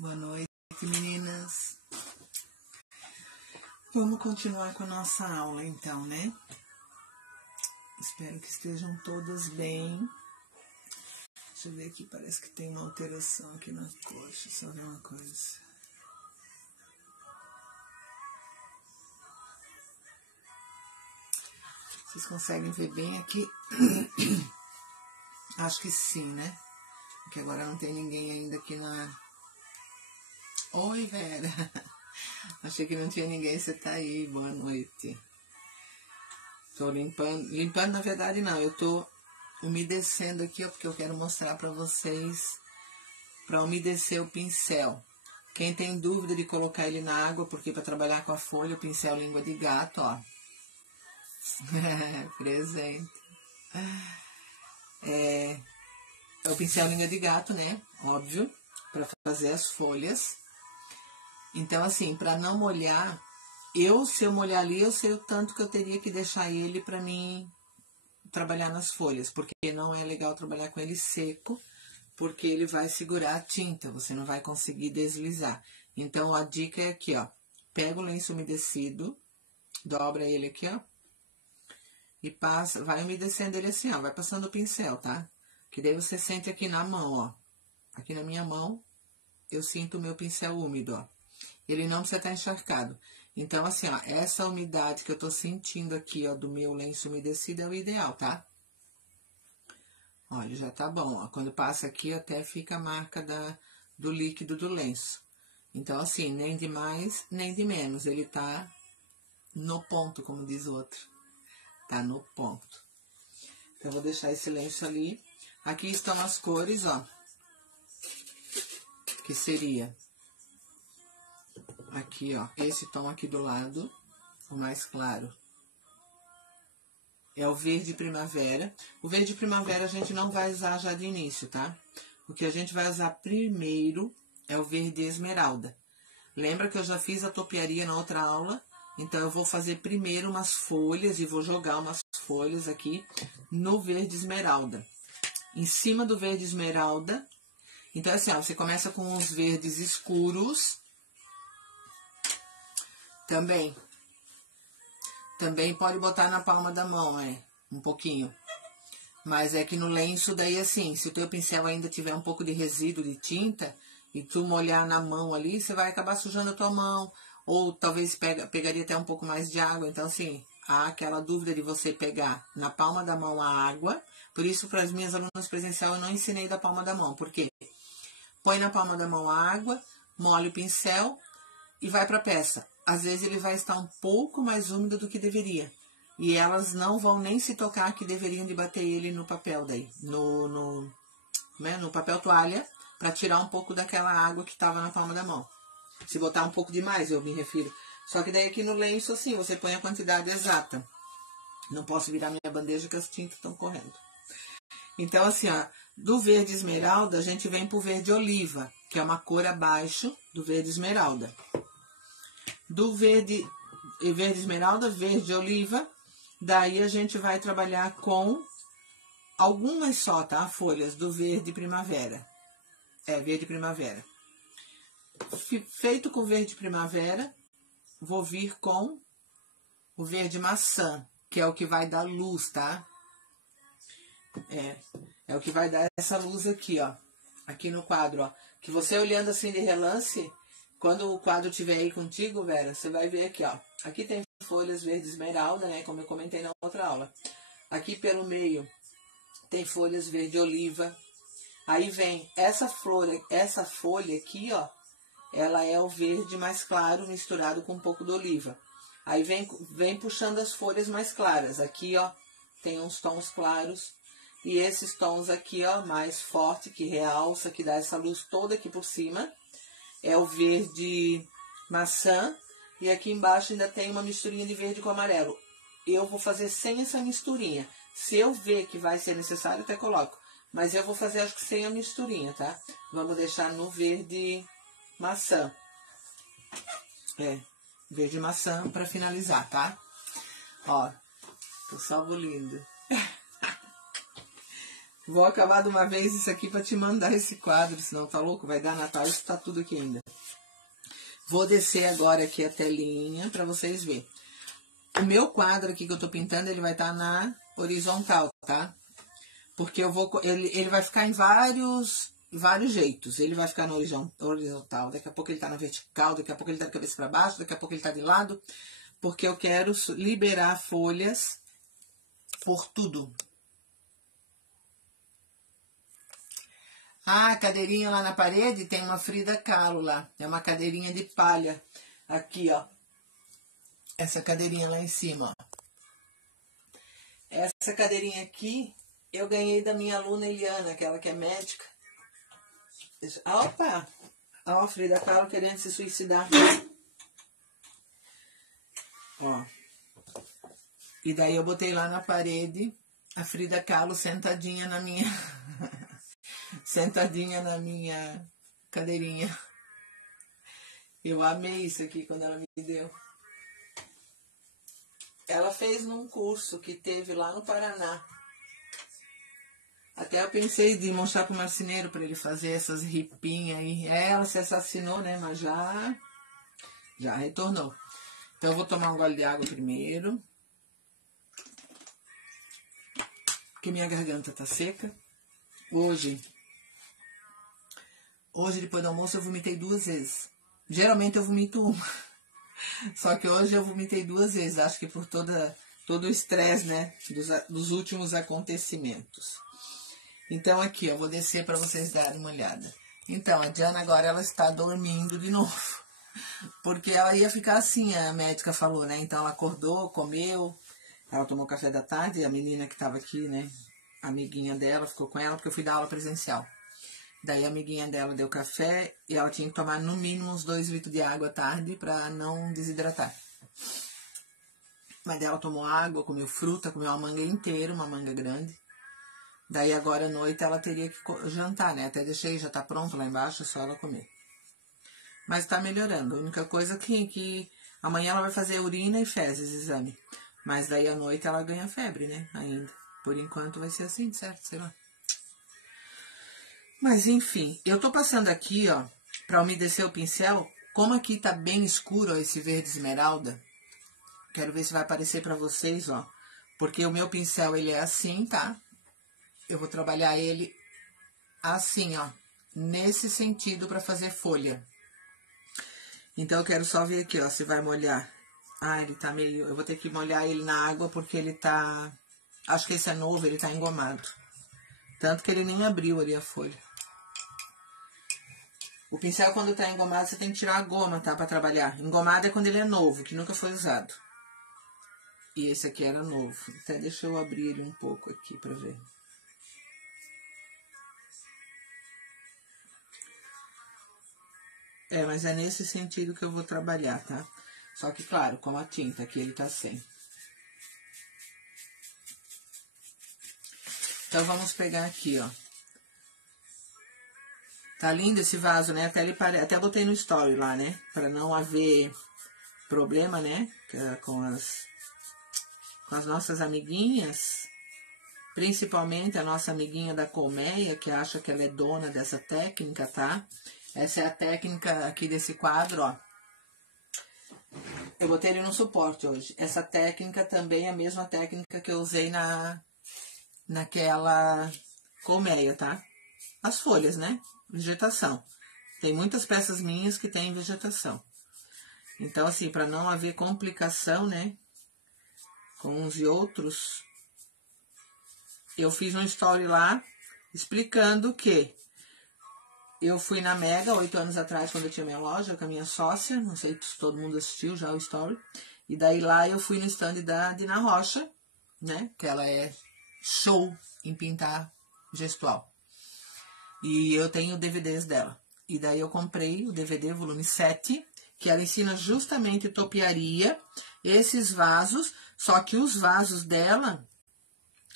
Boa noite, meninas. Vamos continuar com a nossa aula, então, né? Espero que estejam todas bem. Deixa eu ver aqui, parece que tem uma alteração aqui na coxa, só ver uma coisa. Vocês conseguem ver bem aqui? Acho que sim, né? Porque agora não tem ninguém ainda aqui na... Oi, Vera! Achei que não tinha ninguém, você tá aí, boa noite. Tô limpando na verdade não, eu tô umedecendo aqui, ó, porque eu quero mostrar pra vocês, pra umedecer o pincel. Quem tem dúvida de colocar ele na água, porque pra trabalhar com a folha, o pincel língua de gato, ó. Presente. É o pincel língua de gato, né? Óbvio, pra fazer as folhas. Então, assim, pra não molhar, se eu molhar ali, eu sei o tanto que eu teria que deixar ele pra mim trabalhar nas folhas, porque não é legal trabalhar com ele seco, porque ele vai segurar a tinta, você não vai conseguir deslizar. Então, a dica é aqui, ó, pega o lenço umedecido, dobra ele aqui, ó, e passa, vai umedecendo ele assim, ó, vai passando o pincel, tá? Que daí você sente aqui na mão, ó, aqui na minha mão, eu sinto o meu pincel úmido, ó. Ele não precisa estar encharcado. Então, assim, ó, essa umidade que eu tô sentindo aqui, ó, do meu lenço umedecido é o ideal, tá? Olha, já tá bom, ó. Quando passa aqui, até fica a marca do líquido do lenço. Então, assim, nem de mais, nem de menos. Ele tá no ponto, como diz o outro. Tá no ponto. Então, eu vou deixar esse lenço ali. Aqui estão as cores, ó. Que seria... Aqui, ó, esse tom aqui do lado, o mais claro, é o verde primavera. O verde primavera a gente não vai usar já de início, tá? O que a gente vai usar primeiro é o verde esmeralda. Lembra que eu já fiz a topiaria na outra aula? Então, eu vou fazer primeiro umas folhas e vou jogar umas folhas aqui no verde esmeralda. Em cima do verde esmeralda, então, assim, ó, você começa com os verdes escuros. Também pode botar na palma da mão, um pouquinho. Mas é que no lenço, daí assim, se o teu pincel ainda tiver um pouco de resíduo de tinta, e tu molhar na mão ali, você vai acabar sujando a tua mão, ou talvez pegaria até um pouco mais de água. Então, assim, há aquela dúvida de você pegar na palma da mão a água. Por isso, para as minhas alunas presencial, eu não ensinei da palma da mão. Por quê? Põe na palma da mão a água, molha o pincel e vai para a peça. Às vezes ele vai estar um pouco mais úmido do que deveria. E elas não vão nem se tocar que deveriam de bater ele no papel daí. No papel toalha, para tirar um pouco daquela água que estava na palma da mão. Se botar um pouco demais, eu me refiro. Só que daí aqui no lenço, assim, você põe a quantidade exata. Não posso virar minha bandeja que as tintas estão correndo. Então, assim, ó, do verde esmeralda, a gente vem pro verde oliva, que é uma cor abaixo do verde esmeralda. Do verde esmeralda, verde oliva, daí a gente vai trabalhar com algumas só, tá? Folhas do verde primavera. Verde primavera. Feito com verde primavera, vou vir com o verde maçã, que é o que vai dar luz, tá? É o que vai dar essa luz aqui, ó. Aqui no quadro, ó. Que você olhando assim de relance... Quando o quadro estiver aí contigo, Vera, você vai ver aqui, ó. Aqui tem folhas verde esmeralda, né? Como eu comentei na outra aula. Aqui pelo meio tem folhas verde oliva. Aí vem essa folha aqui, ó. Ela é o verde mais claro misturado com um pouco do oliva. Aí vem puxando as folhas mais claras. Aqui, ó, tem uns tons claros. E esses tons aqui, ó, mais forte, que realça, que dá essa luz toda aqui por cima. É o verde maçã. E aqui embaixo ainda tem uma misturinha de verde com amarelo. Eu vou fazer sem essa misturinha. Se eu ver que vai ser necessário, até coloco. Mas eu vou fazer, acho que sem a misturinha, tá? Vamos deixar no verde maçã. Verde maçã pra finalizar, tá? Ó, tô só lindo. Vou acabar de uma vez isso aqui pra te mandar esse quadro, senão tá louco? Vai dar Natal, isso tá tudo aqui ainda. Vou descer agora aqui a telinha pra vocês verem. O meu quadro aqui que eu tô pintando, ele vai estar na horizontal, tá? Porque eu vou, ele vai ficar em vários jeitos. Ele vai ficar no horizontal, daqui a pouco ele tá na vertical, daqui a pouco ele tá de cabeça pra baixo, daqui a pouco ele tá de lado. Porque eu quero liberar folhas por tudo. Ah, a cadeirinha lá na parede tem uma Frida Kahlo lá. É uma cadeirinha de palha. Aqui, ó. Essa cadeirinha lá em cima, ó. Essa cadeirinha aqui eu ganhei da minha aluna Eliana, aquela que é médica. Opa! Ó, a Frida Kahlo querendo se suicidar. Ó. E daí eu botei lá na parede a Frida Kahlo sentadinha na minha... sentadinha na minha cadeirinha. Eu amei isso aqui quando ela me deu. Ela fez num curso que teve lá no Paraná. Até eu pensei de mostrar pro marceneiro para ele fazer essas ripinhas aí. Ela se assassinou, né? Mas já retornou. Então eu vou tomar um gole de água primeiro. Porque minha garganta tá seca. Hoje, depois do almoço, eu vomitei 2 vezes. Geralmente eu vomito uma. Só que hoje eu vomitei 2 vezes. Acho que por todo o estresse, né? Dos últimos acontecimentos. Então aqui, eu vou descer para vocês darem uma olhada. Então, a Diana agora ela está dormindo de novo. Porque ela ia ficar assim, a médica falou, né? Então ela acordou, comeu. Ela tomou café da tarde. A menina que estava aqui, né? A amiguinha dela ficou com ela porque eu fui dar aula presencial. Daí a amiguinha dela deu café e ela tinha que tomar no mínimo uns 2 litros de água à tarde para não desidratar. Mas ela tomou água, comeu fruta, comeu uma manga inteira, uma manga grande. Daí agora à noite ela teria que jantar, né? Até deixei, já tá pronto lá embaixo, é só ela comer. Mas tá melhorando. A única coisa que amanhã ela vai fazer urina e fezes, exame. Mas daí à noite ela ganha febre, né? Ainda. Por enquanto vai ser assim, certo? Sei lá. Mas enfim, eu tô passando aqui, ó, pra umedecer o pincel. Como aqui tá bem escuro, ó, esse verde esmeralda. Quero ver se vai aparecer pra vocês, ó. Porque o meu pincel, ele é assim, tá? Eu vou trabalhar ele assim, ó. Nesse sentido pra fazer folha. Então eu quero só ver aqui, ó, se vai molhar. Ah, ele tá meio... Eu vou ter que molhar ele na água porque ele tá... Acho que esse é novo, ele tá engomado. Tanto que ele nem abriu ali a folha. O pincel, quando tá engomado, você tem que tirar a goma, tá? Pra trabalhar. Engomado é quando ele é novo, que nunca foi usado. E esse aqui era novo. Até deixa eu abrir ele um pouco aqui pra ver. É, mas é nesse sentido que eu vou trabalhar, tá? Só que, claro, com a tinta aqui ele tá sem. Então, vamos pegar aqui, ó. Tá lindo esse vaso, né? Até botei no story lá, né? Pra não haver problema, né? Com as nossas amiguinhas. Principalmente a nossa amiguinha da colmeia, que acha que ela é dona dessa técnica, tá? Essa é a técnica aqui desse quadro, ó. Eu botei ele no suporte hoje. Essa técnica também é a mesma técnica que eu usei naquela colmeia, tá? As folhas, né? Vegetação. Tem muitas peças minhas que tem vegetação. Então, assim, para não haver complicação, né? Com uns e outros, eu fiz um story lá explicando que eu fui na Mega 8 anos atrás, quando eu tinha minha loja com a minha sócia. Não sei se todo mundo assistiu já o story. E daí lá eu fui no stand da Dina Rocha, né? Que ela é show em pintar gestual. E eu tenho DVDs dela. E daí eu comprei o DVD volume 7, que ela ensina justamente topiaria, esses vasos, só que os vasos dela,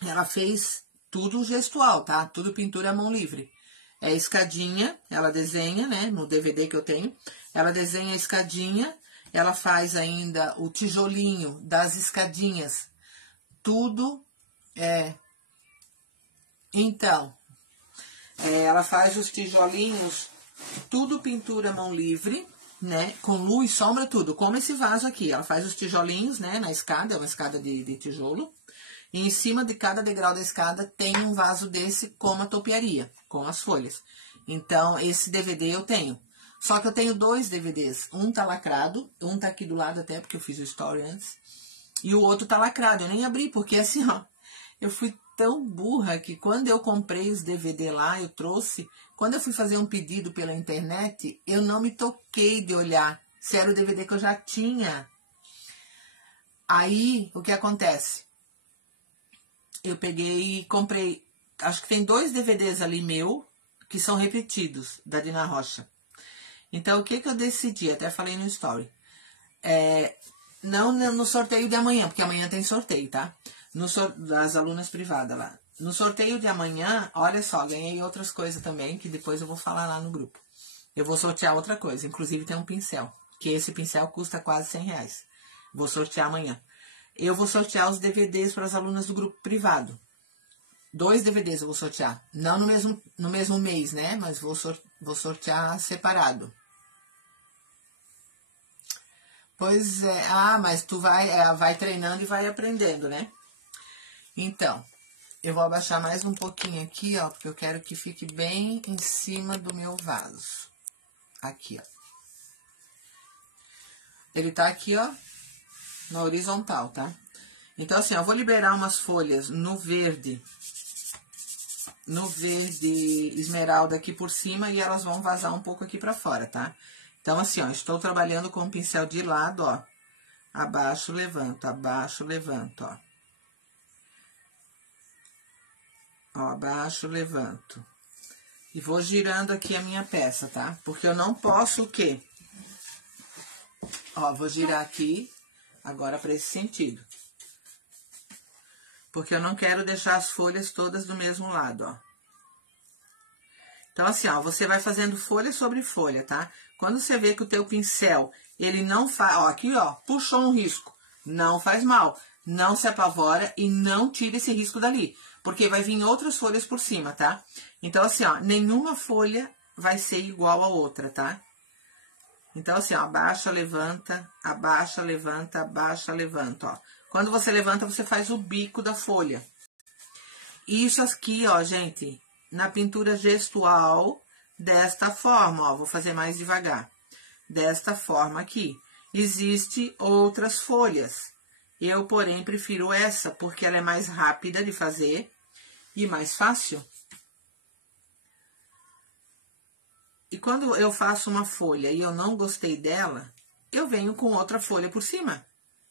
ela fez tudo gestual, tá? Tudo pintura à mão livre. É escadinha, ela desenha, né? No DVD que eu tenho, ela desenha a escadinha, ela faz ainda o tijolinho das escadinhas. Tudo é Então, ela faz os tijolinhos, tudo pintura mão livre, né? Com luz, sombra, tudo. Como esse vaso aqui. Ela faz os tijolinhos, né? Na escada, é uma escada de tijolo. E em cima de cada degrau da escada tem um vaso desse com uma topiaria, com as folhas. Então, esse DVD eu tenho. Só que eu tenho 2 DVDs. Um tá lacrado, um tá aqui do lado até, porque eu fiz o story antes. E o outro tá lacrado. Eu nem abri, porque assim, ó, eu fui tão burra que quando eu comprei os DVD lá, eu trouxe. Quando eu fui fazer um pedido pela internet, eu não me toquei de olhar se era o DVD que eu já tinha. Aí, o que acontece? Eu peguei e comprei, acho que tem 2 DVDs ali meu, que são repetidos, da Dina Rocha. Então, o que eu decidi? Até falei no story. Não no sorteio de amanhã, porque amanhã tem sorteio, tá? Das alunas privadas lá. No sorteio de amanhã, olha só, ganhei outras coisas também, que depois eu vou falar lá no grupo. Eu vou sortear outra coisa, inclusive tem um pincel, que esse pincel custa quase R$100. Vou sortear amanhã. Eu vou sortear os DVDs para as alunas do grupo privado. 2 DVDs eu vou sortear. Não no mesmo mês, né? Mas vou sortear separado. Pois é. Ah, mas tu vai treinando e vai aprendendo, né? Então, eu vou abaixar mais um pouquinho aqui, ó. Porque eu quero que fique bem em cima do meu vaso. Aqui, ó. Ele tá aqui, ó. Na horizontal, tá? Então, assim, eu vou liberar umas folhas no verde esmeralda aqui por cima e elas vão vazar um pouco aqui pra fora, tá? Então, assim, ó, estou trabalhando com o pincel de lado, ó. Abaixo, levanto, ó. Ó, abaixo, levanto. E vou girando aqui a minha peça, tá? Porque eu não posso o quê? Ó, vou girar aqui, agora pra esse sentido. Porque eu não quero deixar as folhas todas do mesmo lado, ó. Então, assim, ó, você vai fazendo folha sobre folha, tá? Quando você vê que o teu pincel, ele não faz... Ó, aqui, ó, puxou um risco. Não faz mal. Não se apavora e não tira esse risco dali. Porque vai vir outras folhas por cima, tá? Então, assim, ó, nenhuma folha vai ser igual a outra, tá? Então, assim, ó, abaixa, levanta, abaixa, levanta, abaixa, levanta, ó. Quando você levanta, você faz o bico da folha. Isso aqui, ó, gente, na pintura gestual, desta forma, ó, vou fazer mais devagar. Desta forma aqui. Existem outras folhas. Eu, porém, prefiro essa, porque ela é mais rápida de fazer e mais fácil. E quando eu faço uma folha e eu não gostei dela, eu venho com outra folha por cima,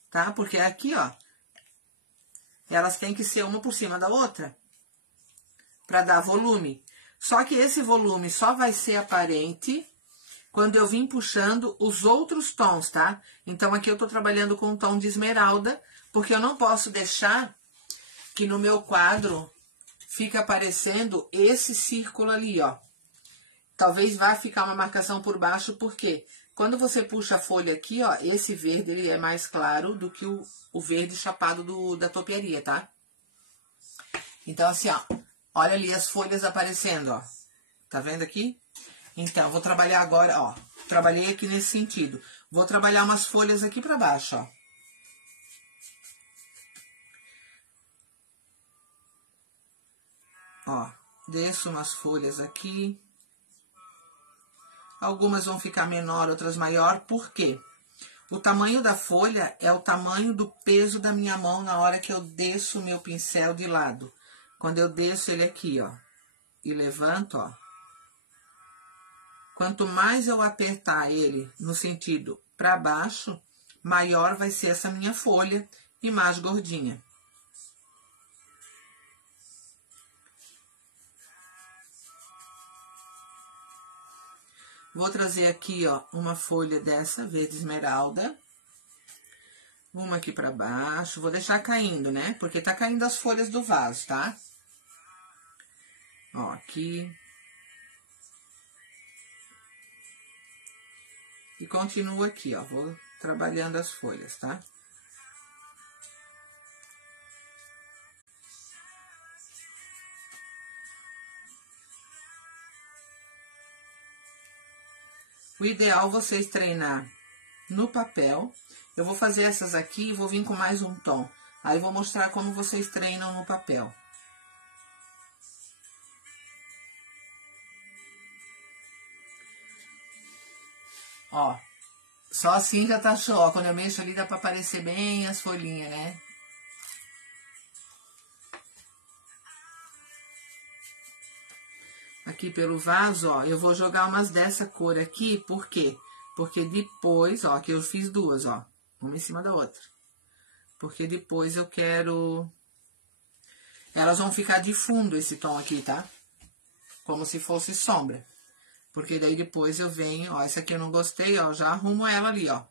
tá? Porque aqui, ó, elas têm que ser uma por cima da outra, para dar volume. Só que esse volume só vai ser aparente quando eu vim puxando os outros tons, tá? Então, aqui eu tô trabalhando com o tom de esmeralda, porque eu não posso deixar que no meu quadro fique aparecendo esse círculo ali, ó. Talvez vá ficar uma marcação por baixo, porque quando você puxa a folha aqui, ó, esse verde ele é mais claro do que o verde chapado da topiaria, tá? Então, assim, ó, olha ali as folhas aparecendo, ó. Tá vendo aqui? Então, vou trabalhar agora, ó. Trabalhei aqui nesse sentido. Vou trabalhar umas folhas aqui pra baixo, ó. Ó, desço umas folhas aqui. Algumas vão ficar menor, outras maior. Por quê? O tamanho da folha é o tamanho do peso da minha mão na hora que eu desço o meu pincel de lado. Quando eu desço ele aqui, ó, e levanto, ó. Quanto mais eu apertar ele no sentido para baixo, maior vai ser essa minha folha e mais gordinha. Vou trazer aqui, ó, uma folha dessa, verde esmeralda. Uma aqui pra baixo. Vou deixar caindo, né? Porque tá caindo as folhas do vaso, tá? Ó, aqui. E continuo aqui, ó. Vou trabalhando as folhas, tá? O ideal é vocês treinar no papel. Eu vou fazer essas aqui e vou vir com mais um tom. Aí vou mostrar como vocês treinam no papel. Ó, só assim já tá show. Ó, quando eu mexo ali dá pra aparecer bem as folhinhas, né? Aqui pelo vaso, ó, eu vou jogar umas dessa cor aqui, por quê? Porque depois, ó, aqui eu fiz duas, ó, uma em cima da outra. Porque depois eu quero... Elas vão ficar de fundo esse tom aqui, tá? Como se fosse sombra. Porque daí depois eu venho, ó, essa aqui eu não gostei, ó, já arrumo ela ali, ó.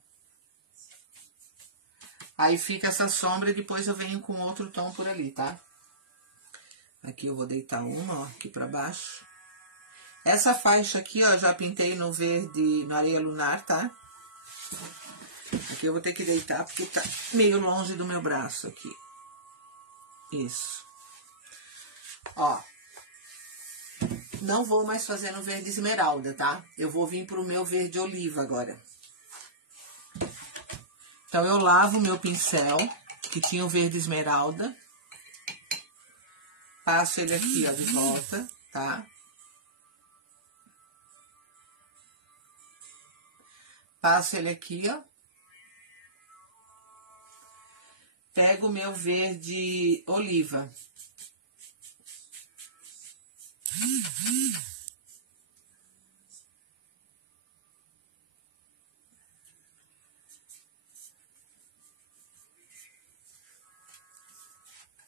Aí fica essa sombra e depois eu venho com outro tom por ali, tá? Aqui eu vou deitar uma, ó, aqui pra baixo. Essa faixa aqui, ó, já pintei no verde, na areia lunar, tá? Aqui eu vou ter que deitar porque tá meio longe do meu braço aqui. Isso. Ó. Não vou mais fazer no verde esmeralda, tá? Eu vou vir pro meu verde oliva agora. Então, eu lavo o meu pincel, que tinha o verde esmeralda. Passo ele aqui, ó, de volta, tá? Passo ele aqui, ó. Pego o meu verde oliva.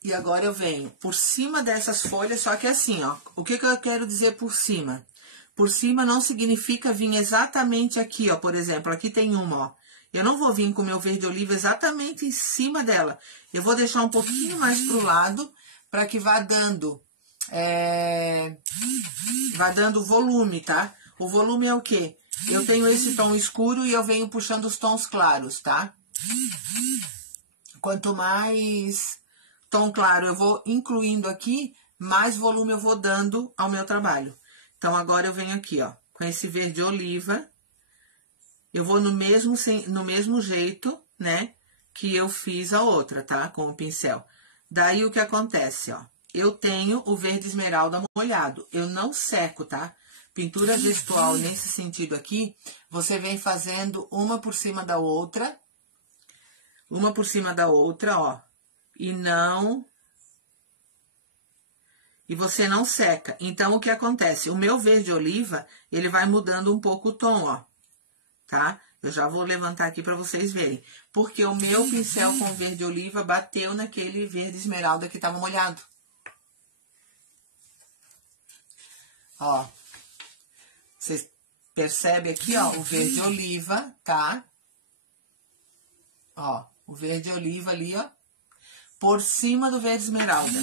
E agora eu venho por cima dessas folhas, só que assim, ó. O que eu quero dizer por cima? Por cima não significa vir exatamente aqui, ó. Por exemplo, aqui tem uma, ó. Eu não vou vir com o meu verde oliva exatamente em cima dela. Eu vou deixar um pouquinho mais pro lado, para que vá dando volume, tá? O volume é o quê? Eu tenho esse tom escuro e eu venho puxando os tons claros, tá? Quanto mais tom claro eu vou incluindo aqui, mais volume eu vou dando ao meu trabalho. Então, agora eu venho aqui, ó, com esse verde oliva. Eu vou no mesmo jeito, né, que eu fiz a outra, tá? Com o pincel. Daí, o que acontece, ó? Eu tenho o verde esmeralda molhado. Eu não seco, tá? Pintura gestual nesse sentido aqui, você vem fazendo uma por cima da outra. Uma por cima da outra, ó. E você não seca. Então, o que acontece? O meu verde oliva, ele vai mudando um pouco o tom, ó. Tá? Eu já vou levantar aqui pra vocês verem. Porque o meu pincel com verde oliva bateu naquele verde esmeralda que tava molhado. Ó. Vocês percebem aqui, ó, o verde oliva, tá? Ó, o verde oliva ali, ó. Por cima do verde esmeralda.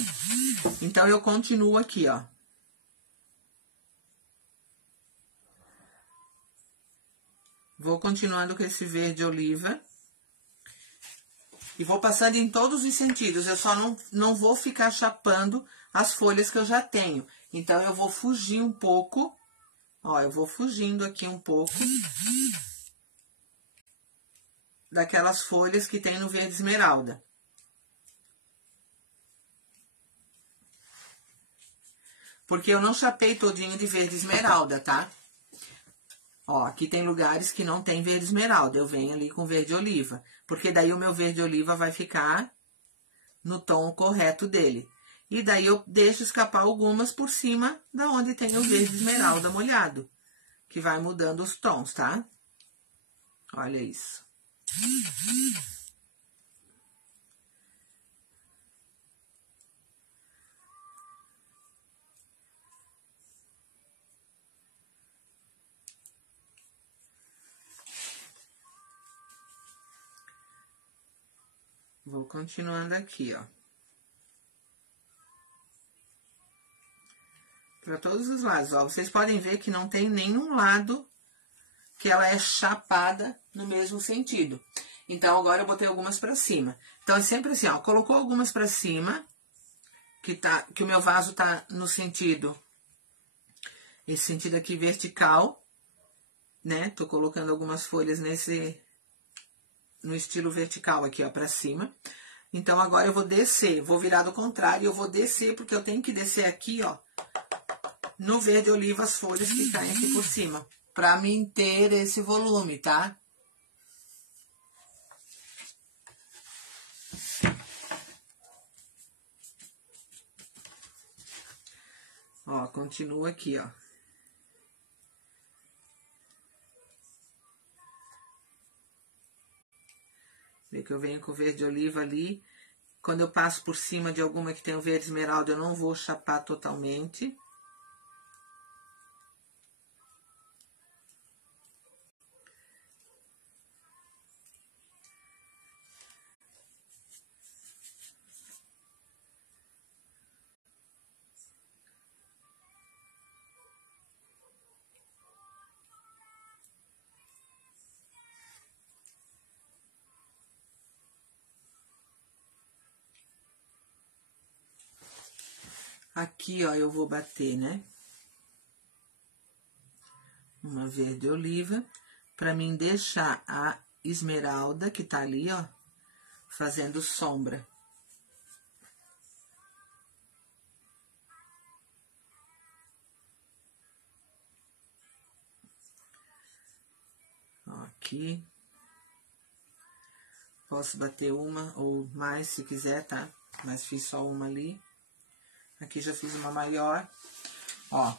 Então, eu continuo aqui, ó. Vou continuando com esse verde oliva. E vou passando em todos os sentidos. Eu só não vou ficar chapando as folhas que eu já tenho. Então, eu vou fugir um pouco. Ó, eu vou fugindo aqui um pouco. Daquelas folhas que tem no verde esmeralda. Porque eu não chapei todinho de verde esmeralda, tá? Ó, aqui tem lugares que não tem verde esmeralda. Eu venho ali com verde oliva. Porque daí o meu verde oliva vai ficar no tom correto dele. E daí eu deixo escapar algumas por cima da onde tem o verde esmeralda molhado. Que vai mudando os tons, tá? Olha isso. Vou continuando aqui, ó. Para todos os lados, ó. Vocês podem ver que não tem nenhum lado que ela é chapada no mesmo sentido. Então, agora eu botei algumas pra cima. Então, é sempre assim, ó. Colocou algumas pra cima, que o meu vaso tá no sentido, esse sentido aqui vertical. né? Tô colocando algumas folhas no estilo vertical aqui, ó, pra cima. Então, agora eu vou descer, vou virar do contrário, eu vou descer, porque eu tenho que descer aqui, ó, no verde oliva as folhas que caem aqui por cima, pra mim ter esse volume, tá? Ó, continua aqui, ó. Vê que eu venho com o verde oliva ali. Quando eu passo por cima de alguma que tem o verde esmeralda, eu não vou chapar totalmente. Aqui, ó, eu vou bater, né? Uma verde oliva, pra mim deixar a esmeralda que tá ali, ó, fazendo sombra. Ó, aqui. Posso bater uma ou mais se quiser, tá? Mas fiz só uma ali. Aqui já fiz uma maior. Ó,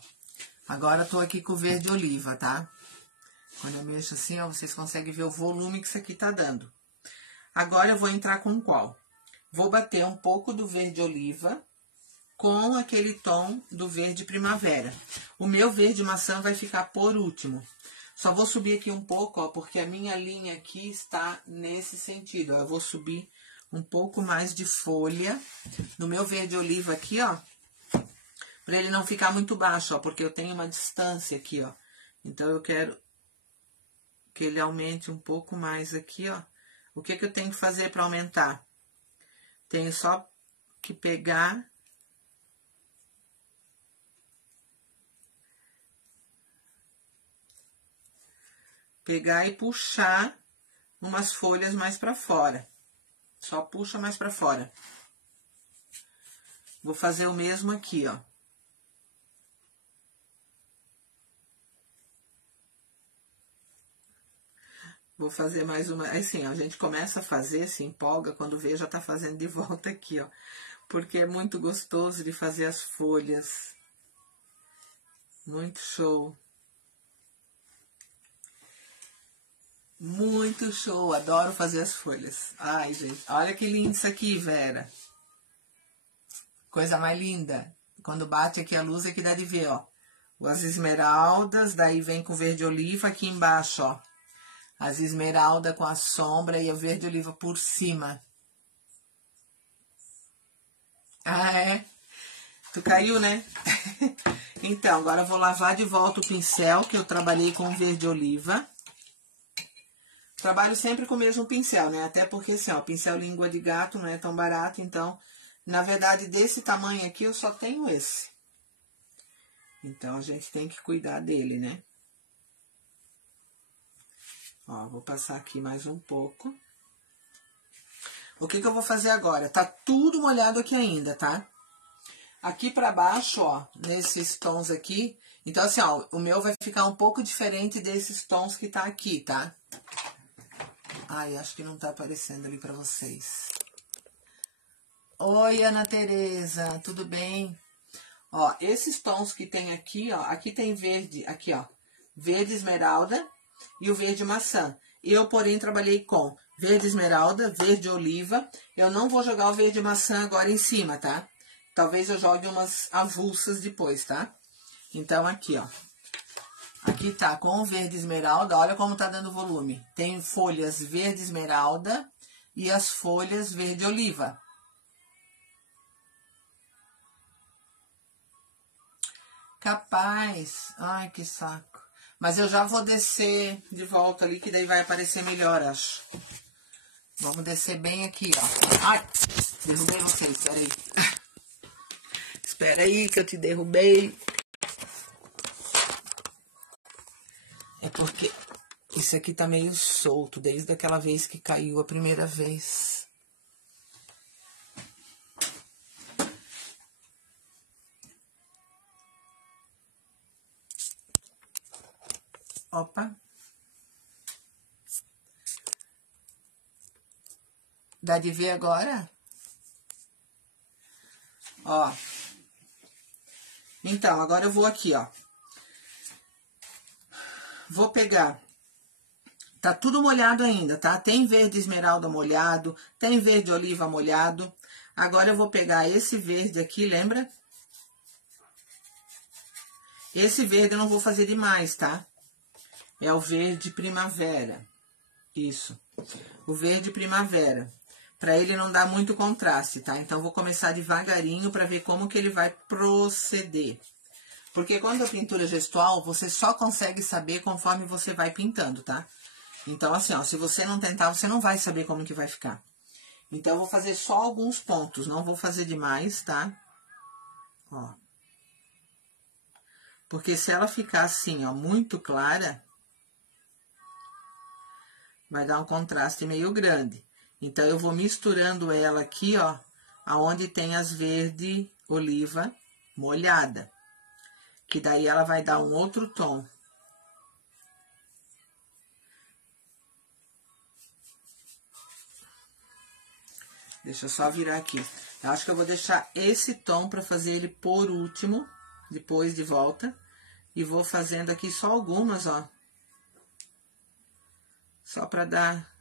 agora tô aqui com o verde oliva, tá? Quando eu mexo assim, ó, vocês conseguem ver o volume que isso aqui tá dando. Agora eu vou entrar com qual? Vou bater um pouco do verde oliva com aquele tom do verde primavera. O meu verde maçã vai ficar por último. Só vou subir aqui um pouco, ó, porque a minha linha aqui está nesse sentido, ó. Eu vou subir um pouco mais de folha no meu verde oliva aqui, ó. Pra ele não ficar muito baixo, ó, porque eu tenho uma distância aqui, ó. Então, eu quero que ele aumente um pouco mais aqui, ó. O que que eu tenho que fazer para aumentar? Tenho só que pegar... Pegar e puxar umas folhas mais pra fora. Só puxa mais pra fora. Vou fazer o mesmo aqui, ó. Vou fazer mais uma... Assim, ó, a gente começa a fazer, se empolga, quando vê, já tá fazendo de volta aqui, ó. Porque é muito gostoso de fazer as folhas. Muito show. Muito show, adoro fazer as folhas. Ai, gente, olha que lindo isso aqui, Vera. Coisa mais linda. Quando bate aqui a luz é que dá de ver, ó. As esmeraldas, daí vem com verde oliva aqui embaixo, ó. As esmeraldas com a sombra e a verde oliva por cima. Ah, é? Tu caiu, né? Então, agora eu vou lavar de volta o pincel, que eu trabalhei com verde oliva. Trabalho sempre com o mesmo pincel, né? Até porque, assim, ó, pincel língua de gato não é tão barato, então, na verdade, desse tamanho aqui, eu só tenho esse. Então, a gente tem que cuidar dele, né? Ó, vou passar aqui mais um pouco. O que que eu vou fazer agora? Tá tudo molhado aqui ainda, tá? Aqui pra baixo, ó, nesses tons aqui, então, assim, ó, o meu vai ficar um pouco diferente desses tons que tá aqui, tá? Ai, acho que não tá aparecendo ali pra vocês. Oi, Ana Tereza, tudo bem? Ó, esses tons que tem aqui, ó, aqui tem verde, aqui, ó, verde esmeralda e o verde maçã. Eu, porém, trabalhei com verde esmeralda, verde oliva. Eu não vou jogar o verde maçã agora em cima, tá? Talvez eu jogue umas avulsas depois, tá? Então, aqui, ó. Aqui tá com o verde esmeralda, olha como tá dando volume. Tem folhas verde esmeralda e as folhas verde oliva. Capaz. Ai, que saco. Mas eu já vou descer de volta ali, que daí vai aparecer melhor, acho. Vamos descer bem aqui, ó. Ai, derrubei vocês, espera aí. Espera aí que eu te derrubei. É Porque esse aqui tá meio solto, desde aquela vez que caiu a primeira vez. Opa. Dá de ver agora? Ó. Então, agora eu vou aqui, ó. Vou pegar. Tá tudo molhado ainda, tá? Tem verde esmeralda molhado, tem verde oliva molhado. Agora eu vou pegar esse verde aqui, lembra? Esse verde eu não vou fazer demais, tá? É o verde primavera. Isso. O verde primavera. Pra ele não dar muito contraste, tá? Então, vou começar devagarinho pra ver como que ele vai proceder. Porque quando a pintura é gestual, você só consegue saber conforme você vai pintando, tá? Então, assim, ó, se você não tentar, você não vai saber como que vai ficar. Então, eu vou fazer só alguns pontos, não vou fazer demais, tá? Ó. Porque se ela ficar assim, ó, muito clara, vai dar um contraste meio grande. Então, eu vou misturando ela aqui, ó, aonde tem as verde oliva molhada. Que daí ela vai dar um outro tom. Deixa eu só virar aqui. Eu acho que eu vou deixar esse tom para fazer ele por último, depois de volta. E vou fazendo aqui só algumas, ó. Só para dar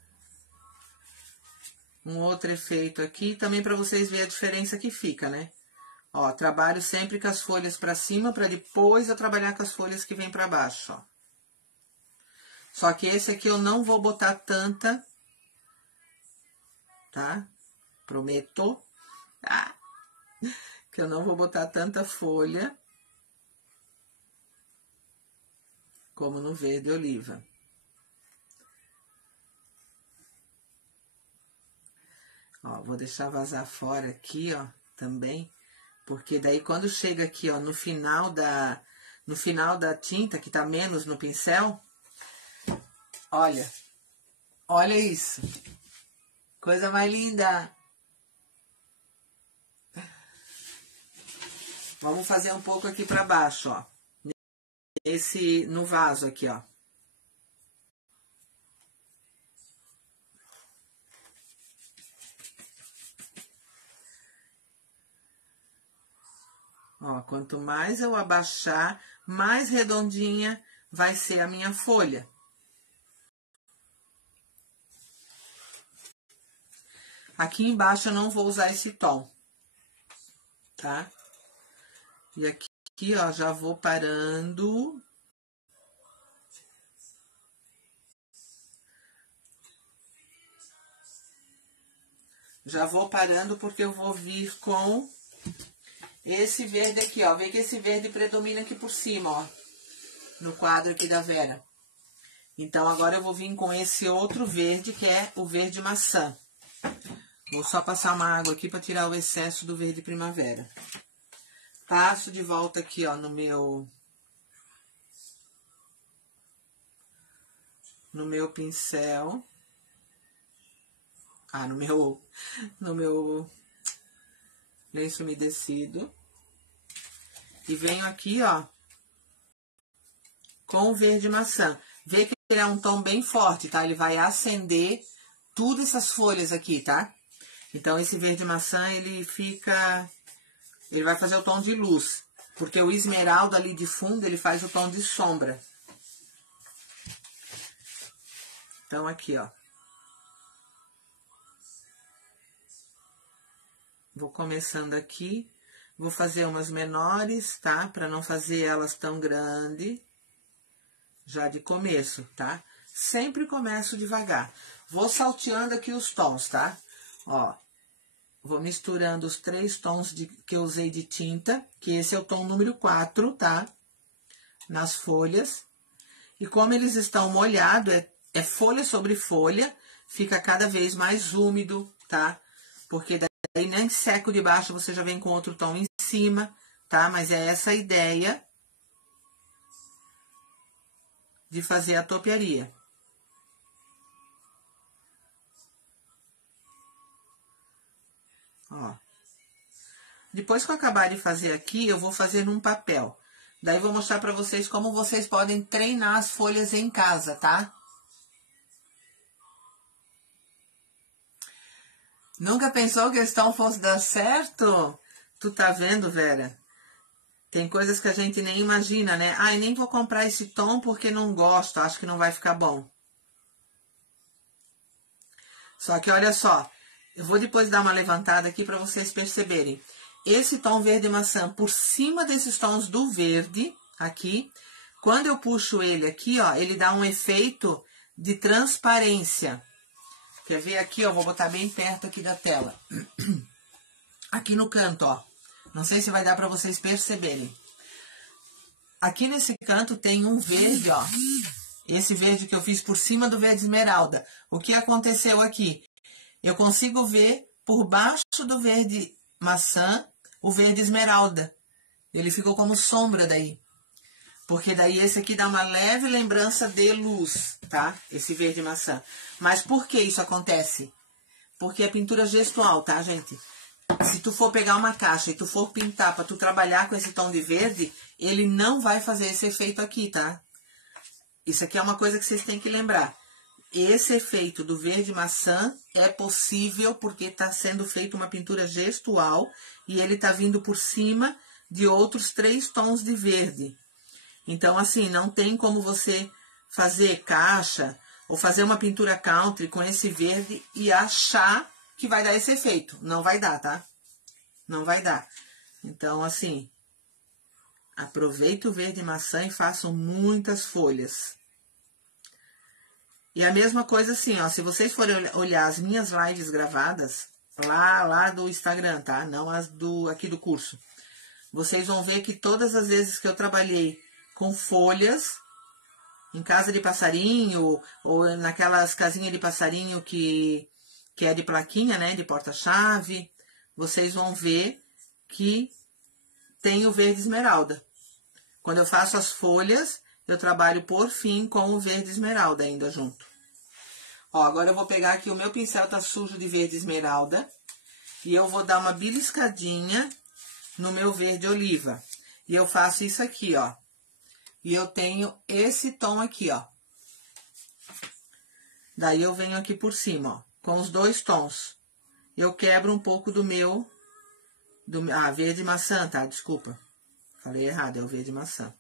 um outro efeito aqui. Também para vocês verem a diferença que fica, né? Ó, trabalho sempre com as folhas para cima, para depois eu trabalhar com as folhas que vem para baixo, ó. Só que esse aqui eu não vou botar tanta, tá? Prometo, tá? Que eu não vou botar tanta folha como no verde oliva. Ó, vou deixar vazar fora aqui, ó, também. Porque daí quando chega aqui, ó, no final da tinta, que tá menos no pincel, olha, olha isso. Coisa mais linda. Vamos fazer um pouco aqui pra baixo, ó. No vaso aqui, ó. Ó, quanto mais eu abaixar, mais redondinha vai ser a minha folha. Aqui embaixo eu não vou usar esse tom, tá? E aqui, ó, já vou parando. Já vou parando porque eu vou vir com esse verde aqui, ó. Vê que esse verde predomina aqui por cima, ó. No quadro aqui da Vera. Então, agora eu vou vir com esse outro verde, que é o verde maçã. Vou só passar uma água aqui para tirar o excesso do verde primavera. Passo de volta aqui, ó, no meu pincel. Ah, no meu lenço umedecido. E venho aqui, ó, com o verde maçã. Vê que ele é um tom bem forte, tá? Ele vai acender todas essas folhas aqui, tá? Então, esse verde maçã, ele vai fazer o tom de luz. Porque o esmeralda ali de fundo, ele faz o tom de sombra. Então, aqui, ó. Vou começando aqui. Vou fazer umas menores, tá? Pra não fazer elas tão grandes. Já de começo, tá? Sempre começo devagar. Vou salteando aqui os tons, tá? Ó. Vou misturando os 3 tons que eu usei de tinta, que esse é o tom número 4, tá? Nas folhas. E como eles estão molhados, é folha sobre folha, fica cada vez mais úmido, tá? Porque daí nem seco de baixo, você já vem com outro tom em cima, tá? Mas é essa a ideia de fazer a topiaria. Ó. Depois que eu acabar de fazer aqui, eu vou fazer num papel. Daí vou mostrar pra vocês como vocês podem treinar as folhas em casa, tá? Nunca pensou que esse tom fosse dar certo? Tu tá vendo, Vera? Tem coisas que a gente nem imagina, né? Ai, nem vou comprar esse tom porque não gosto, acho que não vai ficar bom. Só que olha só, eu vou depois dar uma levantada aqui para vocês perceberem. Esse tom verde maçã por cima desses tons do verde, aqui, quando eu puxo ele aqui, ó, ele dá um efeito de transparência. Quer ver aqui, ó, vou botar bem perto aqui da tela. Aqui no canto, ó. Não sei se vai dar para vocês perceberem. Aqui nesse canto tem um verde, ó. Esse verde que eu fiz por cima do verde esmeralda. O que aconteceu aqui? Eu consigo ver por baixo do verde maçã o verde esmeralda. Ele ficou como sombra daí. Porque daí esse aqui dá uma leve lembrança de luz, tá? Esse verde maçã. Mas por que isso acontece? Porque é pintura gestual, tá, gente? Se tu for pegar uma caixa e tu for pintar para tu trabalhar com esse tom de verde, ele não vai fazer esse efeito aqui, tá? Isso aqui é uma coisa que vocês têm que lembrar. Esse efeito do verde maçã é possível porque está sendo feita uma pintura gestual e ele está vindo por cima de outros 3 tons de verde. Então, assim, não tem como você fazer caixa ou fazer uma pintura country com esse verde e achar que vai dar esse efeito. Não vai dar, tá? Não vai dar. Então, assim, aproveita o verde maçã e façam muitas folhas. E a mesma coisa assim, ó, se vocês forem olhar as minhas lives gravadas, lá do Instagram, tá? Não as aqui do curso. Vocês vão ver que todas as vezes que eu trabalhei com folhas, em casa de passarinho, ou naquelas casinhas de passarinho que é de plaquinha, né, de porta-chave, vocês vão ver que tem o verde esmeralda. Quando eu faço as folhas, eu trabalho por fim com o verde esmeralda ainda junto. Ó, agora eu vou pegar aqui, o meu pincel tá sujo de verde esmeralda, e eu vou dar uma beliscadinha no meu verde oliva. E eu faço isso aqui, ó. E eu tenho esse tom aqui, ó. Daí eu venho aqui por cima, ó, com os 2 tons. Eu quebro um pouco do meu... verde maçã, tá? Desculpa. Falei errado, é o verde maçã.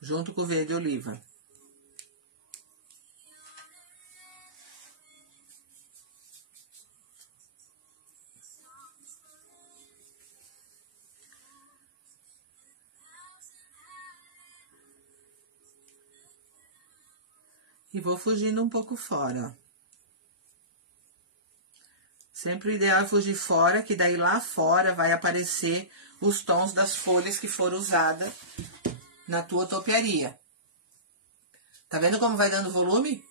Junto com o verde oliva. E vou fugindo um pouco fora, ó. Sempre o ideal é fugir fora, que daí lá fora vai aparecer os tons das folhas que foram usadas na tua topiaria. Tá vendo como vai dando volume?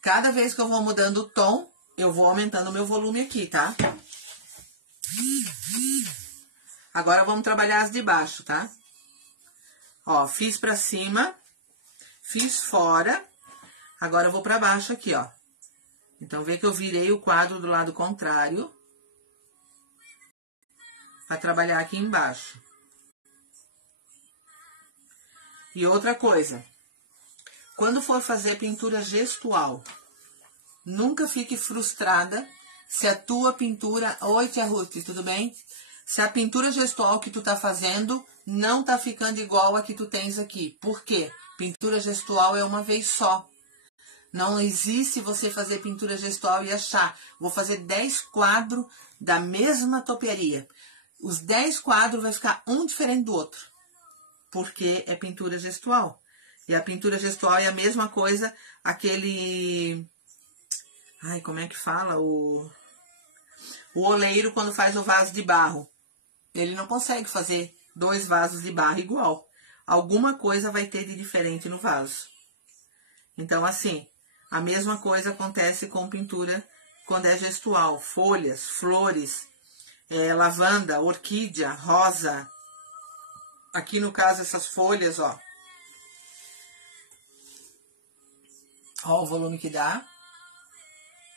Cada vez que eu vou mudando o tom, eu vou aumentando o meu volume aqui, tá? Agora vamos trabalhar as de baixo, tá? Ó, fiz pra cima, fiz fora, agora eu vou pra baixo aqui, ó. Então, vê que eu virei o quadro do lado contrário para trabalhar aqui embaixo. E outra coisa, quando for fazer pintura gestual, nunca fique frustrada se a tua pintura... Oi, tia Ruth, tudo bem? Se a pintura gestual que tu tá fazendo não tá ficando igual a que tu tens aqui. Por quê? Pintura gestual é uma vez só. Não existe você fazer pintura gestual e achar, vou fazer 10 quadros da mesma topiaria. Os 10 quadros vai ficar um diferente do outro, porque é pintura gestual. E a pintura gestual é a mesma coisa, aquele... Ai, como é que fala? O oleiro quando faz o vaso de barro. Ele não consegue fazer 2 vasos de barro igual. Alguma coisa vai ter de diferente no vaso. Então, assim... A mesma coisa acontece com pintura quando é gestual. Folhas, flores, lavanda, orquídea, rosa. Aqui no caso essas folhas, ó. Ó o volume que dá.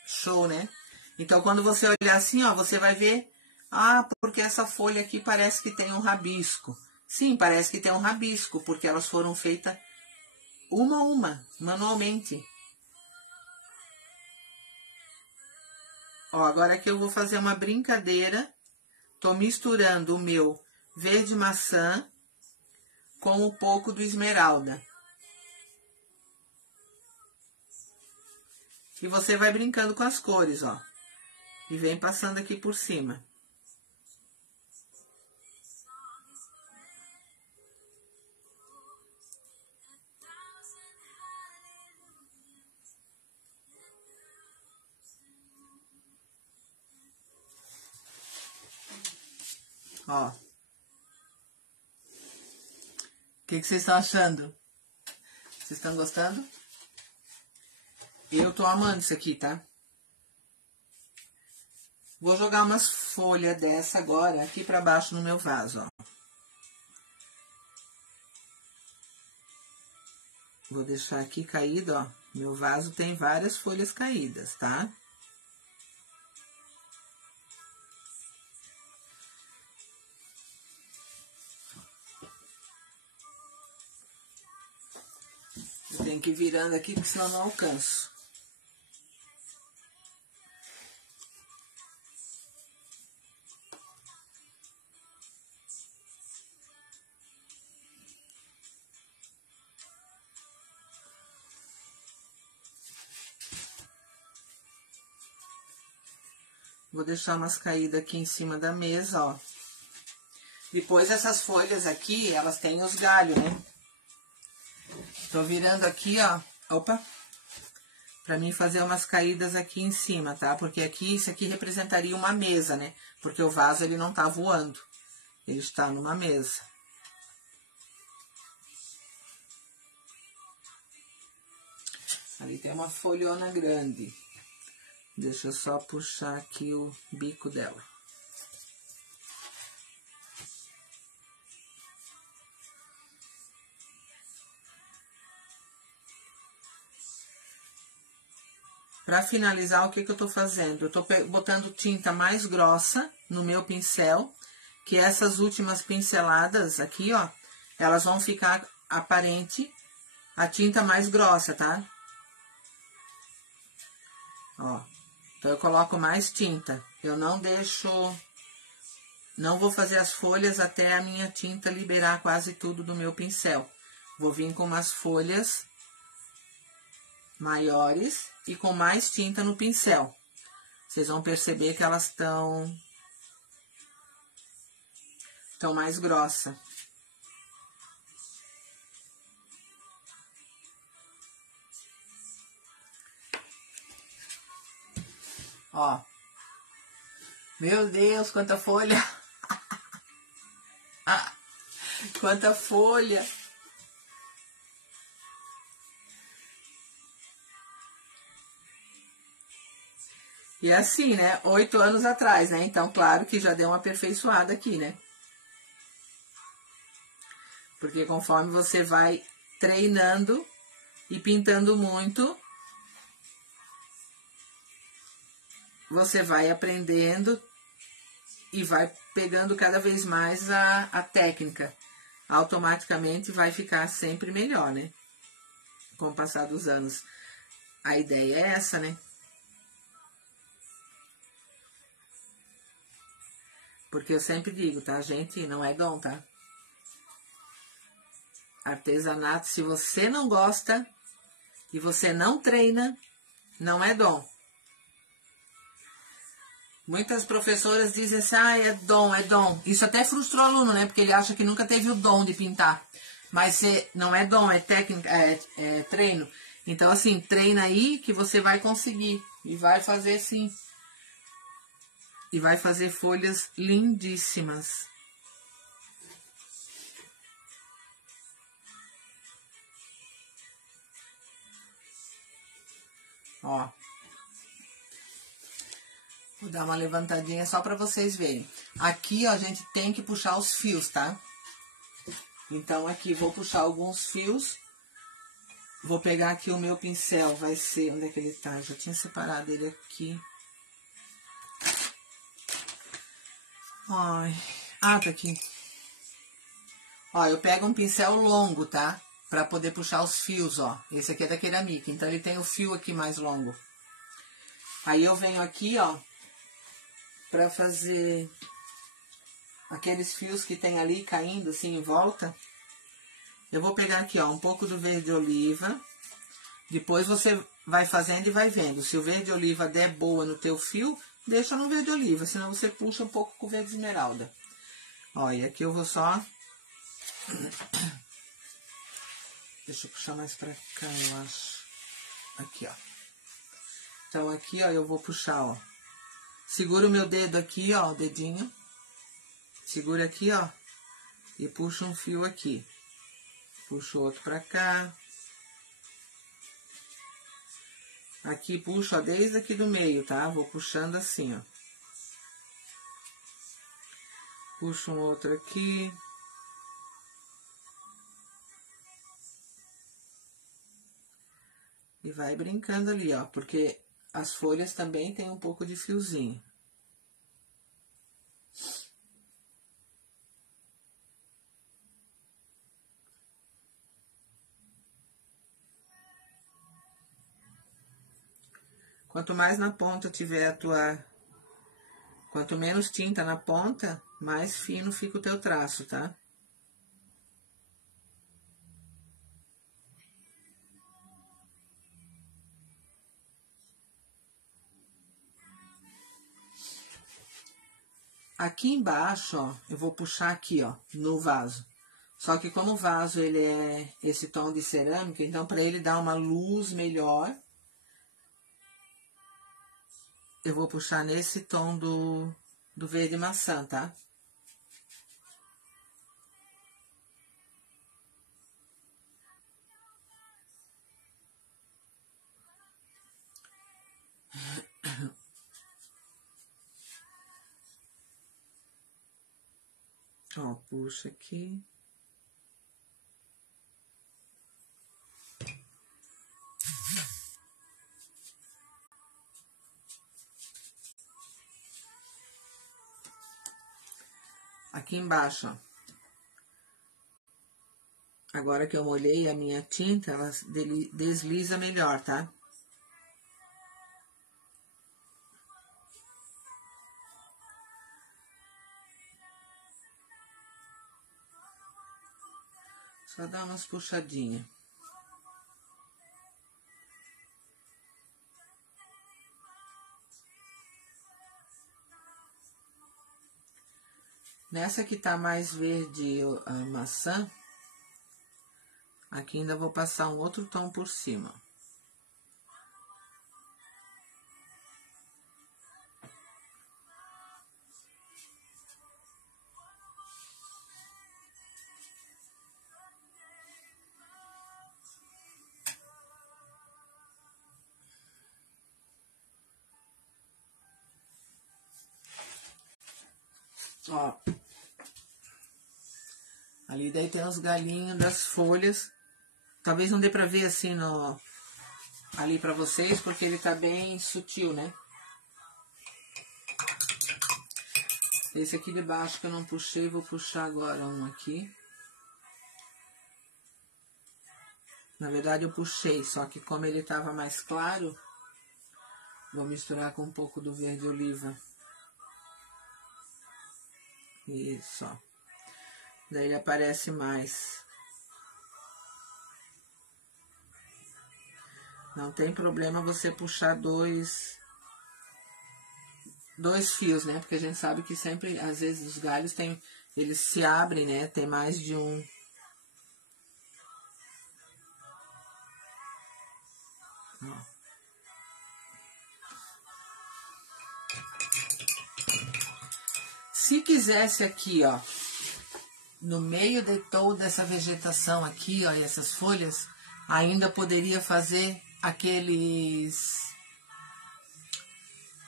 Show, né? Então, quando você olhar assim, ó, você vai ver... Ah, porque essa folha aqui parece que tem um rabisco. Sim, parece que tem um rabisco, porque elas foram feitas uma a uma, manualmente. Ó, agora aqui eu vou fazer uma brincadeira. Tô misturando o meu verde maçã com um pouco do esmeralda. E você vai brincando com as cores, ó. E vem passando aqui por cima. Ó. O que vocês estão achando? Vocês estão gostando? Eu tô amando isso aqui, tá? Vou jogar umas folhas dessa agora aqui pra baixo no meu vaso, ó. Vou deixar aqui caído, ó. Meu vaso tem várias folhas caídas, tá? Eu tenho que ir virando aqui, porque senão não alcanço. Vou deixar umas caídas aqui em cima da mesa, ó. Depois essas folhas aqui, elas têm os galhos, né? Tô virando aqui, ó. Opa! Pra mim fazer umas caídas aqui em cima, tá? Porque aqui, isso aqui representaria uma mesa, né? Porque o vaso, ele não tá voando. Ele está numa mesa. Ali tem uma folhona grande. Deixa eu só puxar aqui o bico dela. Para finalizar, o que eu tô fazendo? Eu tô botando tinta mais grossa no meu pincel, que essas últimas pinceladas aqui, ó, elas vão ficar aparente a tinta mais grossa, tá? Ó, então eu coloco mais tinta. Eu não deixo... Não vou fazer as folhas até a minha tinta liberar quase tudo do meu pincel. Vou vir com umas folhas maiores e com mais tinta no pincel. Vocês vão perceber que elas estão mais grossa. Ó. Meu Deus, quanta folha! Quanta folha! E assim, né? 8 anos atrás, né? Então, claro que já deu uma aperfeiçoada aqui, né? Porque conforme você vai treinando e pintando muito, você vai aprendendo e vai pegando cada vez mais a técnica. Automaticamente vai ficar sempre melhor, né? Com o passar dos anos. A ideia é essa, né? Porque eu sempre digo, tá, gente? Não é dom, tá? Artesanato, se você não gosta e você não treina, não é dom. Muitas professoras dizem assim, ah, é dom, é dom. Isso até frustra o aluno, né? Porque ele acha que nunca teve o dom de pintar. Mas não é dom, é técnica, é treino. Então, assim, treina aí que você vai conseguir. E vai fazer, sim. E vai fazer folhas lindíssimas. Ó. Vou dar uma levantadinha só pra vocês verem. Aqui, ó, a gente tem que puxar os fios, tá? Então, aqui vou puxar alguns fios Vou pegar aqui o meu pincel, vai ser... Onde é que ele tá? Eu já tinha separado ele aqui. Ai. Ah, tá aqui. Ó, eu pego um pincel longo, tá? Pra poder puxar os fios, ó. Esse aqui é da Ceramik, então ele tem o fio aqui mais longo. Aí eu venho aqui, ó, pra fazer aqueles fios que tem ali caindo assim em volta. Eu vou pegar aqui, ó, um pouco do verde oliva. Depois você vai fazendo e vai vendo. Se o verde oliva der boa no teu fio, deixa no verde oliva, senão você puxa um pouco com o verde esmeralda. Ó, e aqui eu vou só... Deixa eu puxar mais pra cá, eu acho. Aqui, ó. Então, aqui, ó, eu vou puxar, ó. Segura o meu dedo aqui, ó, o dedinho. Segura aqui, ó. E puxa um fio aqui. Puxa o outro pra cá. Aqui, puxa, ó, desde aqui do meio, tá? Vou puxando assim, ó. Puxa um outro aqui. E vai brincando ali, ó. Porque as folhas também tem um pouco de fiozinho. Quanto mais na ponta tiver a tua... Quanto menos tinta na ponta, mais fino fica o teu traço, tá? Aqui embaixo, ó, eu vou puxar aqui, ó, no vaso. Só que como o vaso, ele é esse tom de cerâmica, então para ele dar uma luz melhor, eu vou puxar nesse tom do verde maçã, tá? Ó, puxa aqui. Aqui embaixo, ó. Agora que eu molhei a minha tinta, ela desliza melhor, tá? Só dá umas puxadinhas. Nessa que tá mais verde a maçã, aqui ainda vou passar um outro tom por cima. Ó. Ali daí tem os galinhos das folhas. Talvez não dê pra ver assim ali pra vocês, porque ele tá bem sutil, né? Esse aqui de baixo que eu não puxei, vou puxar agora um aqui. Na verdade eu puxei, só que como ele tava mais claro, vou misturar com um pouco do verde oliva. Isso, ó. Daí ele aparece mais. Não tem problema você puxar dois fios, né? Porque a gente sabe que sempre, às vezes, os galhos eles se abrem, né? Tem mais de um. Ó. Se quisesse aqui, ó, no meio de toda essa vegetação aqui, ó, e essas folhas, ainda poderia fazer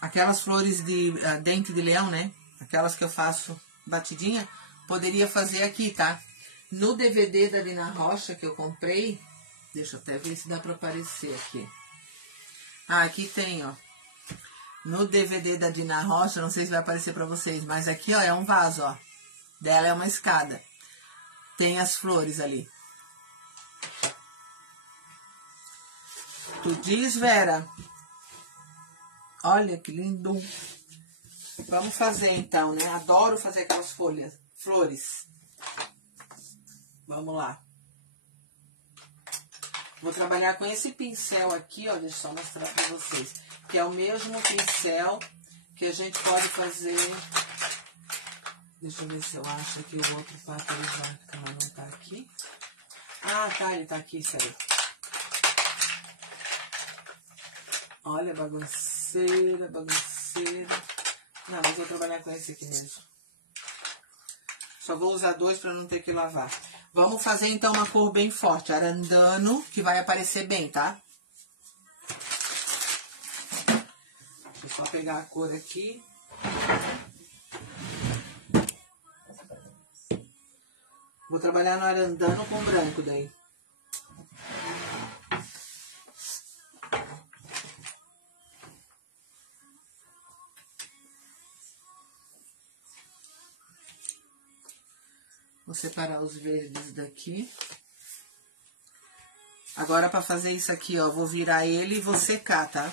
aquelas flores de dente de leão, né? Aquelas que eu faço batidinha, poderia fazer aqui, tá? No DVD da Dina Rocha que eu comprei, Deixa eu até ver se dá pra aparecer aqui. Ah, aqui tem, ó. No DVD da Dina Rocha, não sei se vai aparecer pra vocês, mas aqui, ó, é um vaso, ó. Dela é uma escada. Tem as flores ali. Tu diz, Vera? Olha que lindo. Vamos fazer então, né? Adoro fazer aquelas flores. Vamos lá. Vou trabalhar com esse pincel aqui, ó. Deixa eu só mostrar pra vocês. Que é o mesmo pincel que a gente pode fazer. Deixa eu ver se eu acho aqui o outro papel já. Mas não tá aqui. Ah, tá. Ele tá aqui, sério. Olha, bagunceira. Não, mas vou trabalhar com esse aqui mesmo. Só vou usar 2 para não ter que lavar. Vamos fazer então uma cor bem forte, arandano, que vai aparecer bem, tá? Deixa eu só pegar a cor aqui. Vou trabalhar no arandano com branco daí. Vou separar os verdes daqui. Agora, para fazer isso aqui, ó, vou virar ele e vou secar, tá?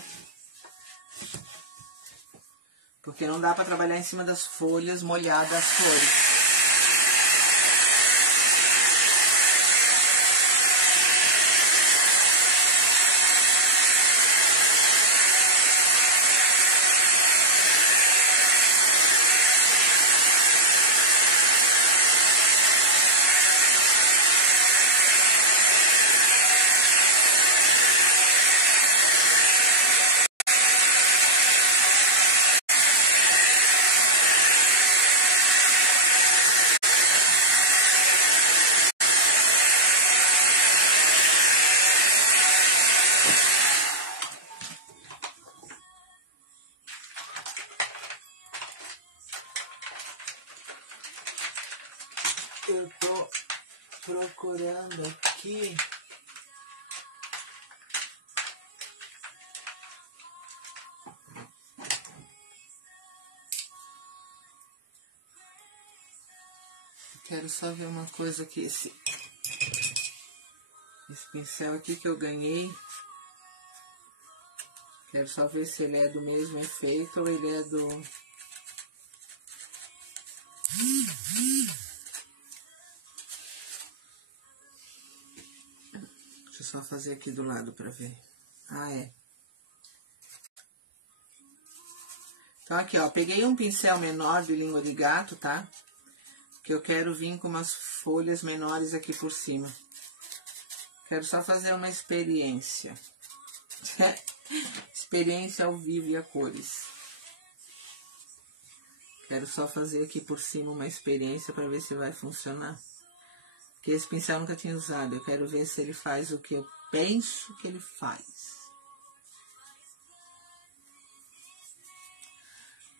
Porque não dá para trabalhar em cima das folhas molhadas as flores. Eu tô procurando aqui. Quero só ver uma coisa aqui. Esse pincel aqui que eu ganhei. Quero só ver se ele é do mesmo efeito ou ele é do... Deixa eu só fazer aqui do lado pra ver. Ah, é. Então aqui, ó, peguei um pincel menor de língua de gato, tá? Que eu quero vir com umas folhas menores aqui por cima. Quero só fazer uma experiência. Experiência ao vivo e a cores. Quero só fazer aqui por cima uma experiência para ver se vai funcionar. Porque esse pincel eu nunca tinha usado. Eu quero ver se ele faz o que eu penso que ele faz.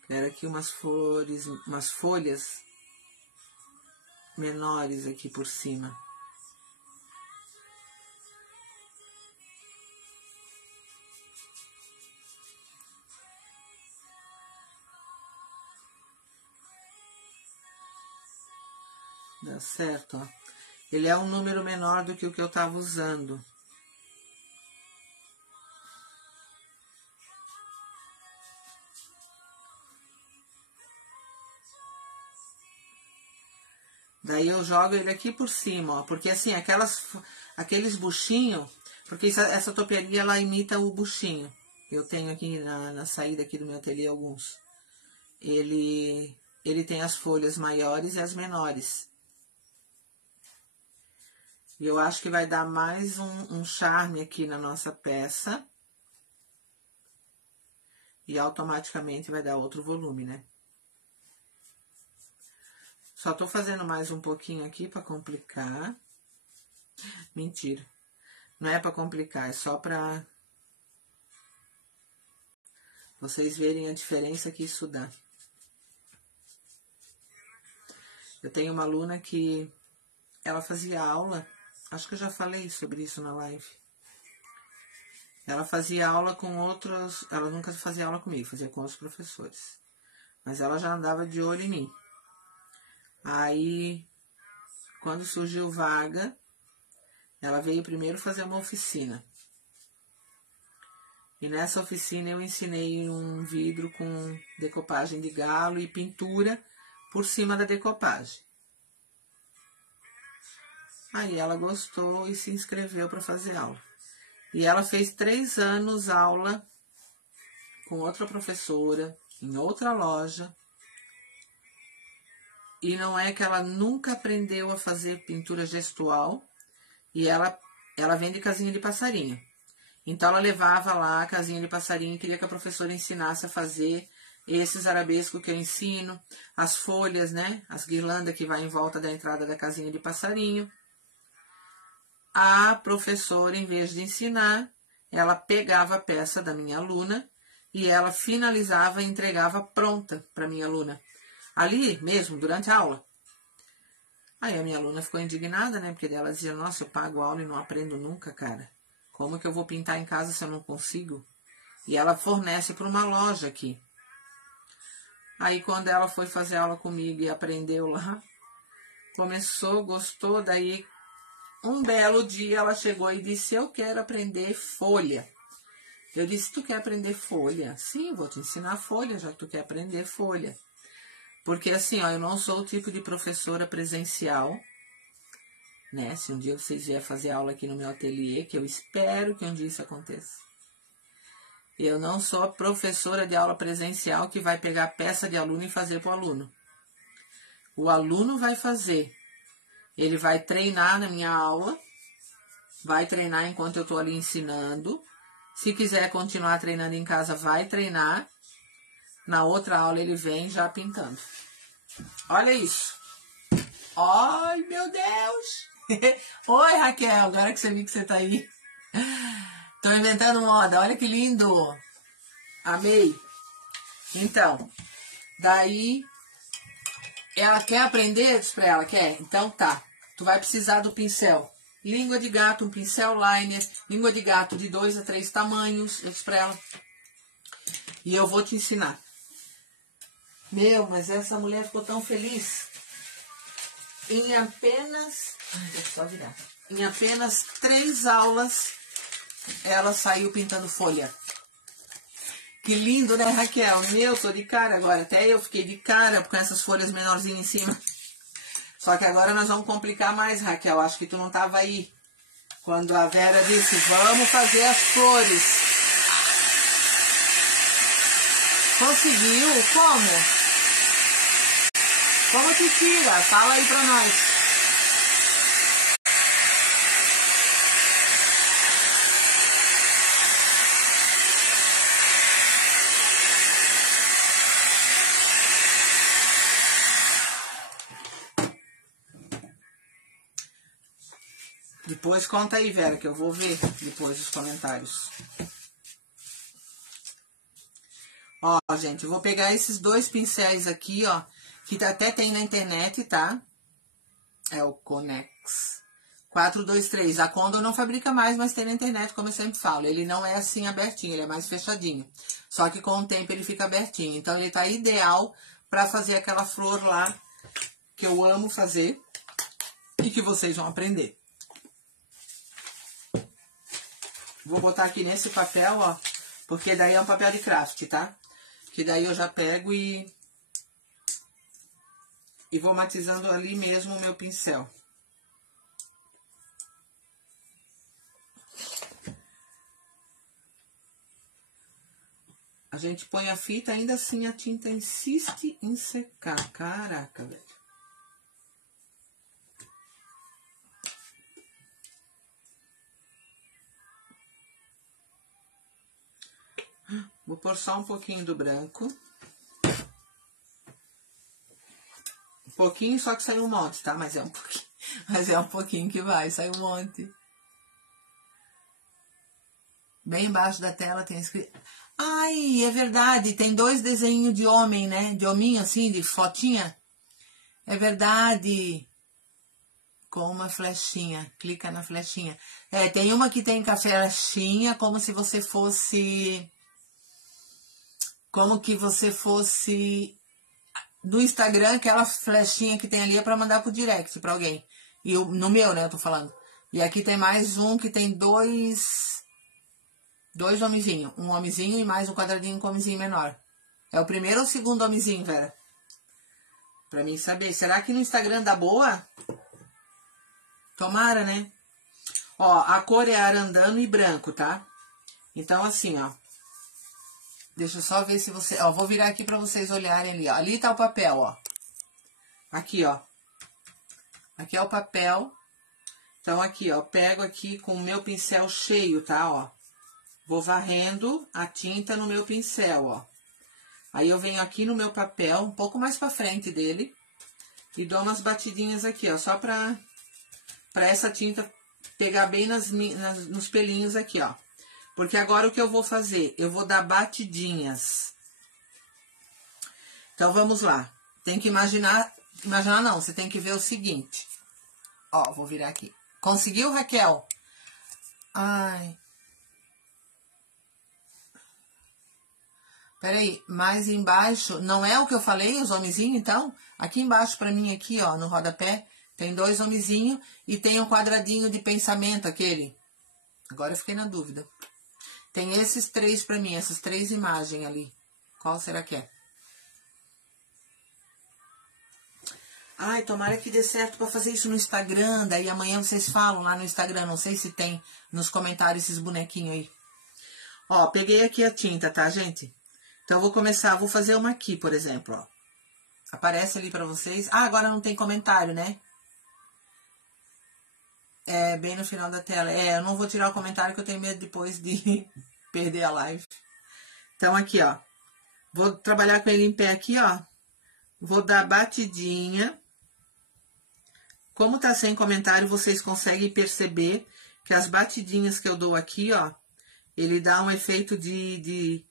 Quero aqui umas flores, umas folhas menores aqui por cima. Dá certo, ó. Ele é um número menor do que o que eu tava usando. Daí eu jogo ele aqui por cima, ó. Porque assim, aqueles buchinhos... Porque essa topiaria, ela imita o buchinho. Eu tenho aqui na saída aqui do meu ateliê alguns. Ele tem as folhas maiores e as menores. E eu acho que vai dar mais um charme aqui na nossa peça. E automaticamente vai dar outro volume, né? Só tô fazendo mais um pouquinho aqui pra complicar. Mentira. Não é pra complicar, é só pra vocês verem a diferença que isso dá. Eu tenho uma aluna que ela fazia aula Acho que eu já falei sobre isso na live. Ela fazia aula com outros... Ela nunca fazia aula comigo, fazia com outros professores. Mas ela já andava de olho em mim. Aí, quando surgiu vaga, ela veio primeiro fazer uma oficina. E nessa oficina eu ensinei um vidro com decopagem de galo e pintura por cima da decopagem. Aí ela gostou e se inscreveu para fazer aula. E ela fez 3 anos aula com outra professora, em outra loja. E não é que ela nunca aprendeu a fazer pintura gestual. E ela vende casinha de passarinho. Então ela levava lá a casinha de passarinho e queria que a professora ensinasse a fazer esses arabescos que eu ensino, as folhas, né? As guirlandas que vai em volta da entrada da casinha de passarinho. A professora, em vez de ensinar, ela pegava a peça da minha aluna e ela finalizava e entregava pronta para minha aluna. Ali mesmo, durante a aula. Aí a minha aluna ficou indignada, né? Porque ela dizia, nossa, eu pago aula e não aprendo nunca, cara. Como que eu vou pintar em casa se eu não consigo? E ela fornece para uma loja aqui. Aí quando ela foi fazer aula comigo e aprendeu lá, começou, gostou, daí um belo dia ela chegou e disse, eu quero aprender folha. Eu disse, tu quer aprender folha? Sim, vou te ensinar folha, já que tu quer aprender folha. Porque assim, ó, eu não sou o tipo de professora presencial, né? Se um dia vocês vierem fazer aula aqui no meu ateliê, que eu espero que um dia isso aconteça. Eu não sou a professora de aula presencial que vai pegar peça de aluno e fazer para o aluno. O aluno vai fazer. Ele vai treinar na minha aula, vai treinar enquanto eu estou ali ensinando. Se quiser continuar treinando em casa, vai treinar. Na outra aula ele vem já pintando. Olha isso. Ai, meu Deus. Oi, Raquel, agora que você viu que você tá aí. Tô inventando moda, olha que lindo. Amei. Então, daí, ela quer aprender? Eu disse pra ela, quer? Então tá, tu vai precisar do pincel. Língua de gato, um pincel liner, língua de gato de 2 a 3 tamanhos, eu disse pra ela. E eu vou te ensinar. Meu, mas essa mulher ficou tão feliz. Em apenas... deixa eu só virar. Em apenas 3 aulas, ela saiu pintando folha. Que lindo, né, Raquel? Meu, tô de cara agora. Até eu fiquei de cara com essas folhas menorzinhas em cima. Só que agora nós vamos complicar mais, Raquel. Acho que tu não tava aí. Quando a Vera disse, vamos fazer as flores. Conseguiu? Como? Como que tira? Fala aí pra nós. Depois conta aí, Vera, que eu vou ver depois os comentários. Ó, gente, eu vou pegar esses 2 pincéis aqui, ó, que até tem na internet, tá? É o Conex 423. A Condor não fabrica mais, mas tem na internet, como eu sempre falo. Ele não é assim abertinho, ele é mais fechadinho. Só que com o tempo ele fica abertinho. Então ele tá ideal pra fazer aquela flor lá que eu amo fazer e que vocês vão aprender. Vou botar aqui nesse papel, ó, porque daí é um papel de craft, tá? Que daí eu já pego e vou matizando ali mesmo o meu pincel. A gente põe a fita, ainda assim a tinta insiste em secar. Caraca, velho. Vou pôr só um pouquinho do branco. Um pouquinho, só que saiu um monte, tá? Mas é um pouquinho. Mas é um pouquinho que vai, sai um monte. Bem embaixo da tela tem escrito... Ai, é verdade, tem 2 desenhos de homem, né? De hominho, assim, de fotinha. É verdade. com uma flechinha. Clica na flechinha. É, tem uma que tem com a flechinha, como se você fosse... Como que você fosse... No Instagram, aquela flechinha que tem ali é pra mandar pro direct pra alguém. E no meu, né, eu tô falando. E aqui tem mais um que tem dois homenzinhos. Um homenzinho e mais um quadradinho com homenzinho menor. É o primeiro ou o segundo homenzinho, Vera? Pra mim saber. Será que no Instagram dá boa? Tomara, né? Ó, a cor é arandano e branco, tá? Então, assim, ó. Deixa eu só ver se você... Ó, vou virar aqui pra vocês olharem ali, ó. Ali tá o papel, ó. Aqui, ó. Aqui é o papel. Então, aqui, ó. Pego aqui com o meu pincel cheio, tá? Ó. Vou varrendo a tinta no meu pincel, ó. Aí eu venho aqui no meu papel, um pouco mais pra frente dele. E dou umas batidinhas aqui, ó. Só pra essa tinta pegar bem nos pelinhos aqui, ó. Porque agora o que eu vou fazer? Eu vou dar batidinhas. Então, vamos lá. Tem que imaginar... Imaginar não, você tem que ver o seguinte. Ó, vou virar aqui. Conseguiu, Raquel? Ai. Peraí, mais embaixo... Não é o que eu falei, os homenzinhos, então? Aqui embaixo pra mim, aqui, ó, no rodapé, tem 2 homenzinhos e tem um quadradinho de pensamento, aquele. Agora eu fiquei na dúvida. Tem esses 3 pra mim, essas 3 imagens ali. Qual será que é? Ai, tomara que dê certo pra fazer isso no Instagram. Daí amanhã vocês falam lá no Instagram. Não sei se tem nos comentários esses bonequinhos aí. Ó, peguei aqui a tinta, tá, gente? Então, eu vou começar. Vou fazer uma aqui, por exemplo, ó. Aparece ali pra vocês. Ah, agora não tem comentário, né? É, bem no final da tela. É, eu não vou tirar o comentário que eu tenho medo depois de perder a live. Então, aqui, ó. Vou trabalhar com ele em pé aqui, ó. Vou dar batidinha. Como tá sem comentário, vocês conseguem perceber que as batidinhas que eu dou aqui, ó, ele dá um efeito de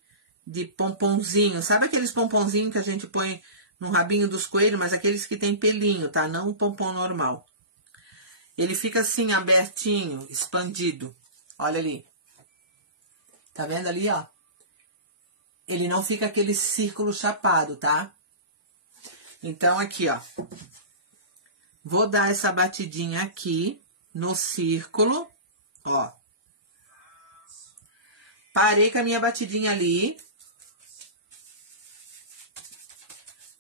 pomponzinho. Sabe aqueles pomponzinhos que a gente põe no rabinho dos coelhos, mas aqueles que tem pelinho, tá? Não o pompom normal. Ele fica assim, abertinho, expandido. Olha ali. Tá vendo ali, ó? Ele não fica aquele círculo chapado, tá? Então, aqui, ó. Vou dar essa batidinha aqui no círculo, ó. Parei com a minha batidinha ali.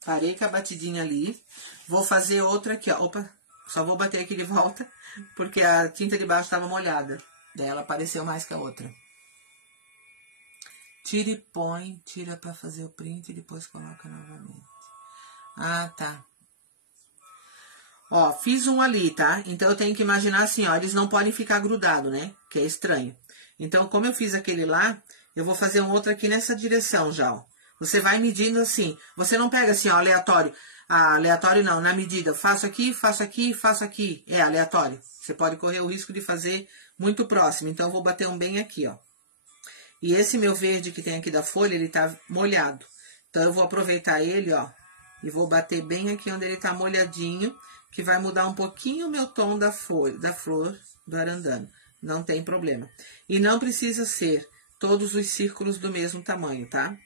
Parei com a batidinha ali. Vou fazer outra aqui, ó. Opa, só vou bater aqui de volta, porque a tinta de baixo estava molhada. Daí ela apareceu mais que a outra. Tira e põe, tira pra fazer o print e depois coloca novamente. Ah, tá. Ó, fiz um ali, tá? Então, eu tenho que imaginar assim, ó, eles não podem ficar grudados, né? Que é estranho. Então, como eu fiz aquele lá, eu vou fazer um outro aqui nessa direção já, ó. Você vai medindo assim. Você não pega assim, ó, aleatório. Ah, aleatório não, na medida. Faço aqui, faço aqui, faço aqui. É aleatório. Você pode correr o risco de fazer muito próximo. Então, eu vou bater um bem aqui, ó. E esse meu verde que tem aqui da folha, ele tá molhado. Então, eu vou aproveitar ele, ó. E vou bater bem aqui onde ele tá molhadinho, que vai mudar um pouquinho o meu tom da folha, da flor do arandano. Não tem problema. E não precisa ser todos os círculos do mesmo tamanho, tá?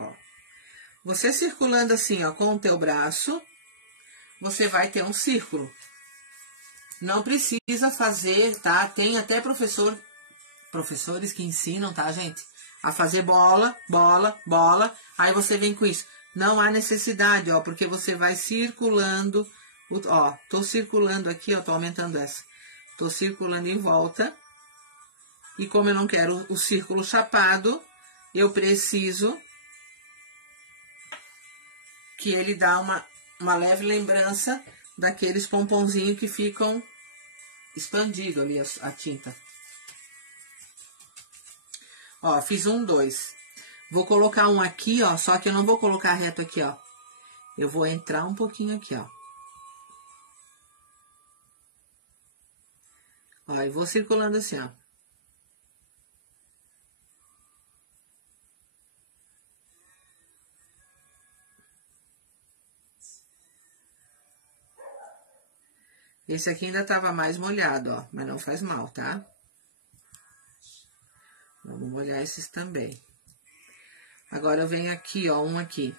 Ó. Você circulando assim, ó, com o teu braço, você vai ter um círculo. Não precisa fazer, tá? Tem até professores que ensinam, tá, gente? A fazer bola, bola, bola. Aí você vem com isso. Não há necessidade, ó, porque você vai circulando. Ó, tô circulando aqui, ó, tô aumentando essa. Tô circulando em volta. E como eu não quero o círculo chapado, eu preciso que ele dá uma leve lembrança daqueles pomponzinhos que ficam expandidos ali a tinta. Ó, fiz 1, 2. Vou colocar um aqui, ó, só que eu não vou colocar reto aqui, ó. Eu vou entrar um pouquinho aqui, ó. Ó, e vou circulando assim, ó. Esse aqui ainda tava mais molhado, ó, mas não faz mal, tá? Vamos molhar esses também. Agora eu venho aqui, ó, um aqui.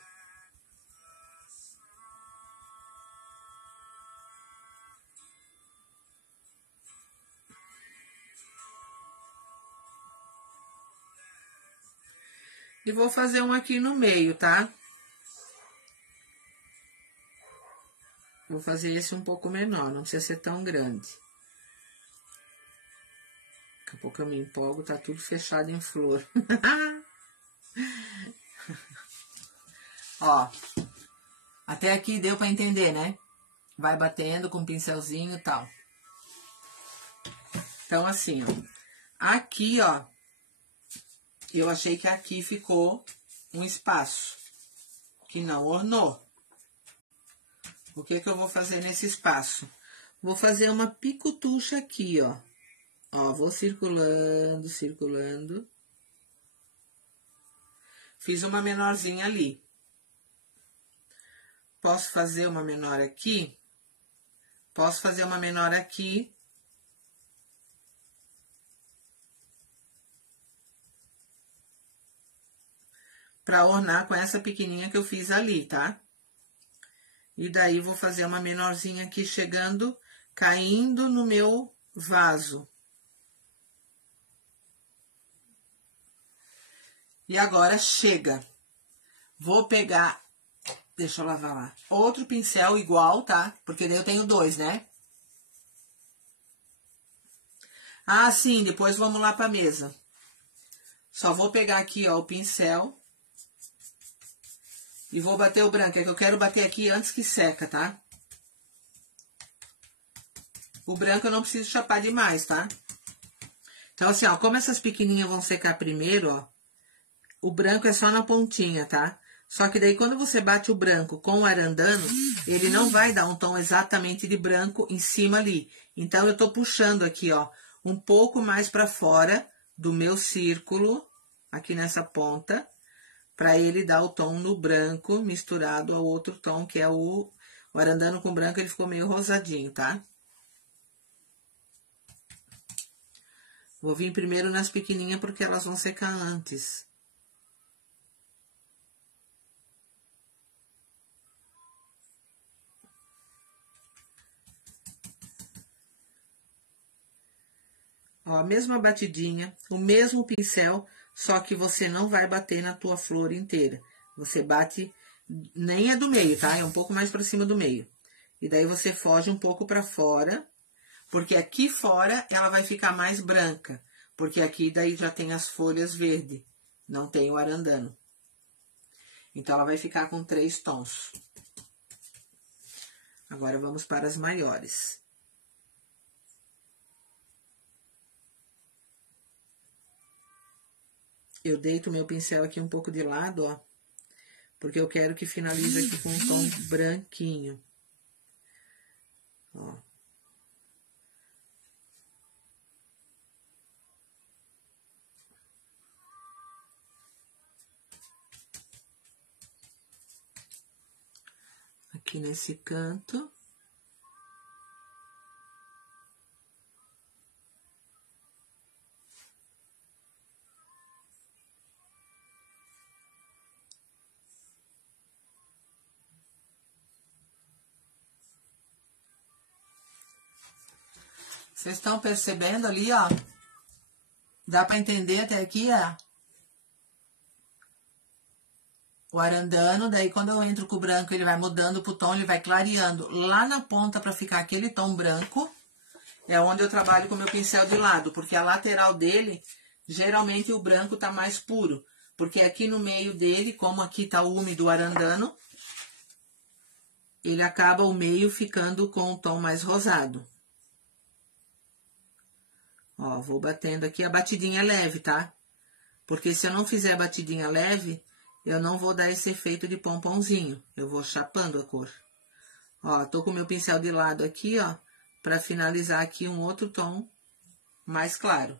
E vou fazer um aqui no meio, tá? Vou fazer esse um pouco menor, não precisa ser tão grande. Daqui a pouco eu me empolgo, tá tudo fechado em flor. Ó, até aqui deu pra entender, né? Vai batendo com um pincelzinho e tal. Então, assim, ó. Aqui, ó, eu achei que aqui ficou um espaço que não ornou. O que que eu vou fazer nesse espaço? Vou fazer uma picotucha aqui, ó. Ó, vou circulando, circulando. Fiz uma menorzinha ali. Posso fazer uma menor aqui? Posso fazer uma menor aqui. Pra ornar com essa pequenininha que eu fiz ali, tá? E daí, vou fazer uma menorzinha aqui, chegando, caindo no meu vaso. E agora, chega. Vou pegar, deixa eu lavar lá, outro pincel igual, tá? Porque daí eu tenho dois, né? Ah, sim, depois vamos lá pra mesa. Só vou pegar aqui, ó, o pincel. E vou bater o branco, é que eu quero bater aqui antes que seca, tá? O branco eu não preciso chapar demais, tá? Então, assim, ó, como essas pequenininhas vão secar primeiro, ó, o branco é só na pontinha, tá? Só que daí, quando você bate o branco com o arandano, ele não vai dar um tom exatamente de branco em cima ali. Então, eu tô puxando aqui, ó, um pouco mais pra fora do meu círculo, aqui nessa ponta, pra ele dar o tom no branco misturado ao outro tom, que é o arandano com branco, ele ficou meio rosadinho, tá? Vou vir primeiro nas pequenininhas, porque elas vão secar antes. Ó, a mesma batidinha, o mesmo pincel, só que você não vai bater na tua flor inteira. Você bate, nem é do meio, tá? É um pouco mais pra cima do meio. E daí você foge um pouco pra fora, porque aqui fora ela vai ficar mais branca. Porque aqui daí já tem as folhas verdes, não tem o arandano. Então, ela vai ficar com 3 tons. Agora, vamos para as maiores. Eu deito o meu pincel aqui um pouco de lado, ó. Porque eu quero que finalize aqui com um tom branquinho. Ó. Aqui nesse canto. Vocês estão percebendo ali, ó? Dá pra entender até aqui, ó? O arandano, daí quando eu entro com o branco, ele vai mudando pro tom, ele vai clareando. Lá na ponta, pra ficar aquele tom branco, é onde eu trabalho com o meu pincel de lado. Porque a lateral dele, geralmente o branco tá mais puro. Porque aqui no meio dele, como aqui tá úmido o arandano, ele acaba o meio ficando com o tom mais rosado. Ó, vou batendo aqui, a batidinha leve, tá? Porque se eu não fizer a batidinha leve, eu não vou dar esse efeito de pomponzinho. Eu vou chapando a cor. Ó, tô com o meu pincel de lado aqui, ó, pra finalizar aqui um outro tom mais claro.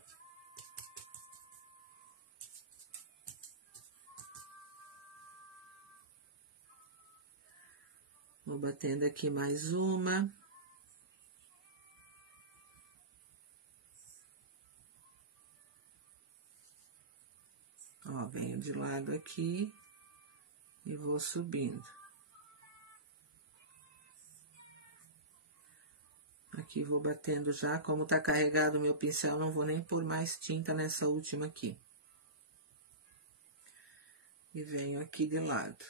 Vou batendo aqui mais uma. Ó, venho de lado aqui e vou subindo. Aqui vou batendo já, como tá carregado o meu pincel, não vou nem pôr mais tinta nessa última aqui. E venho aqui de lado.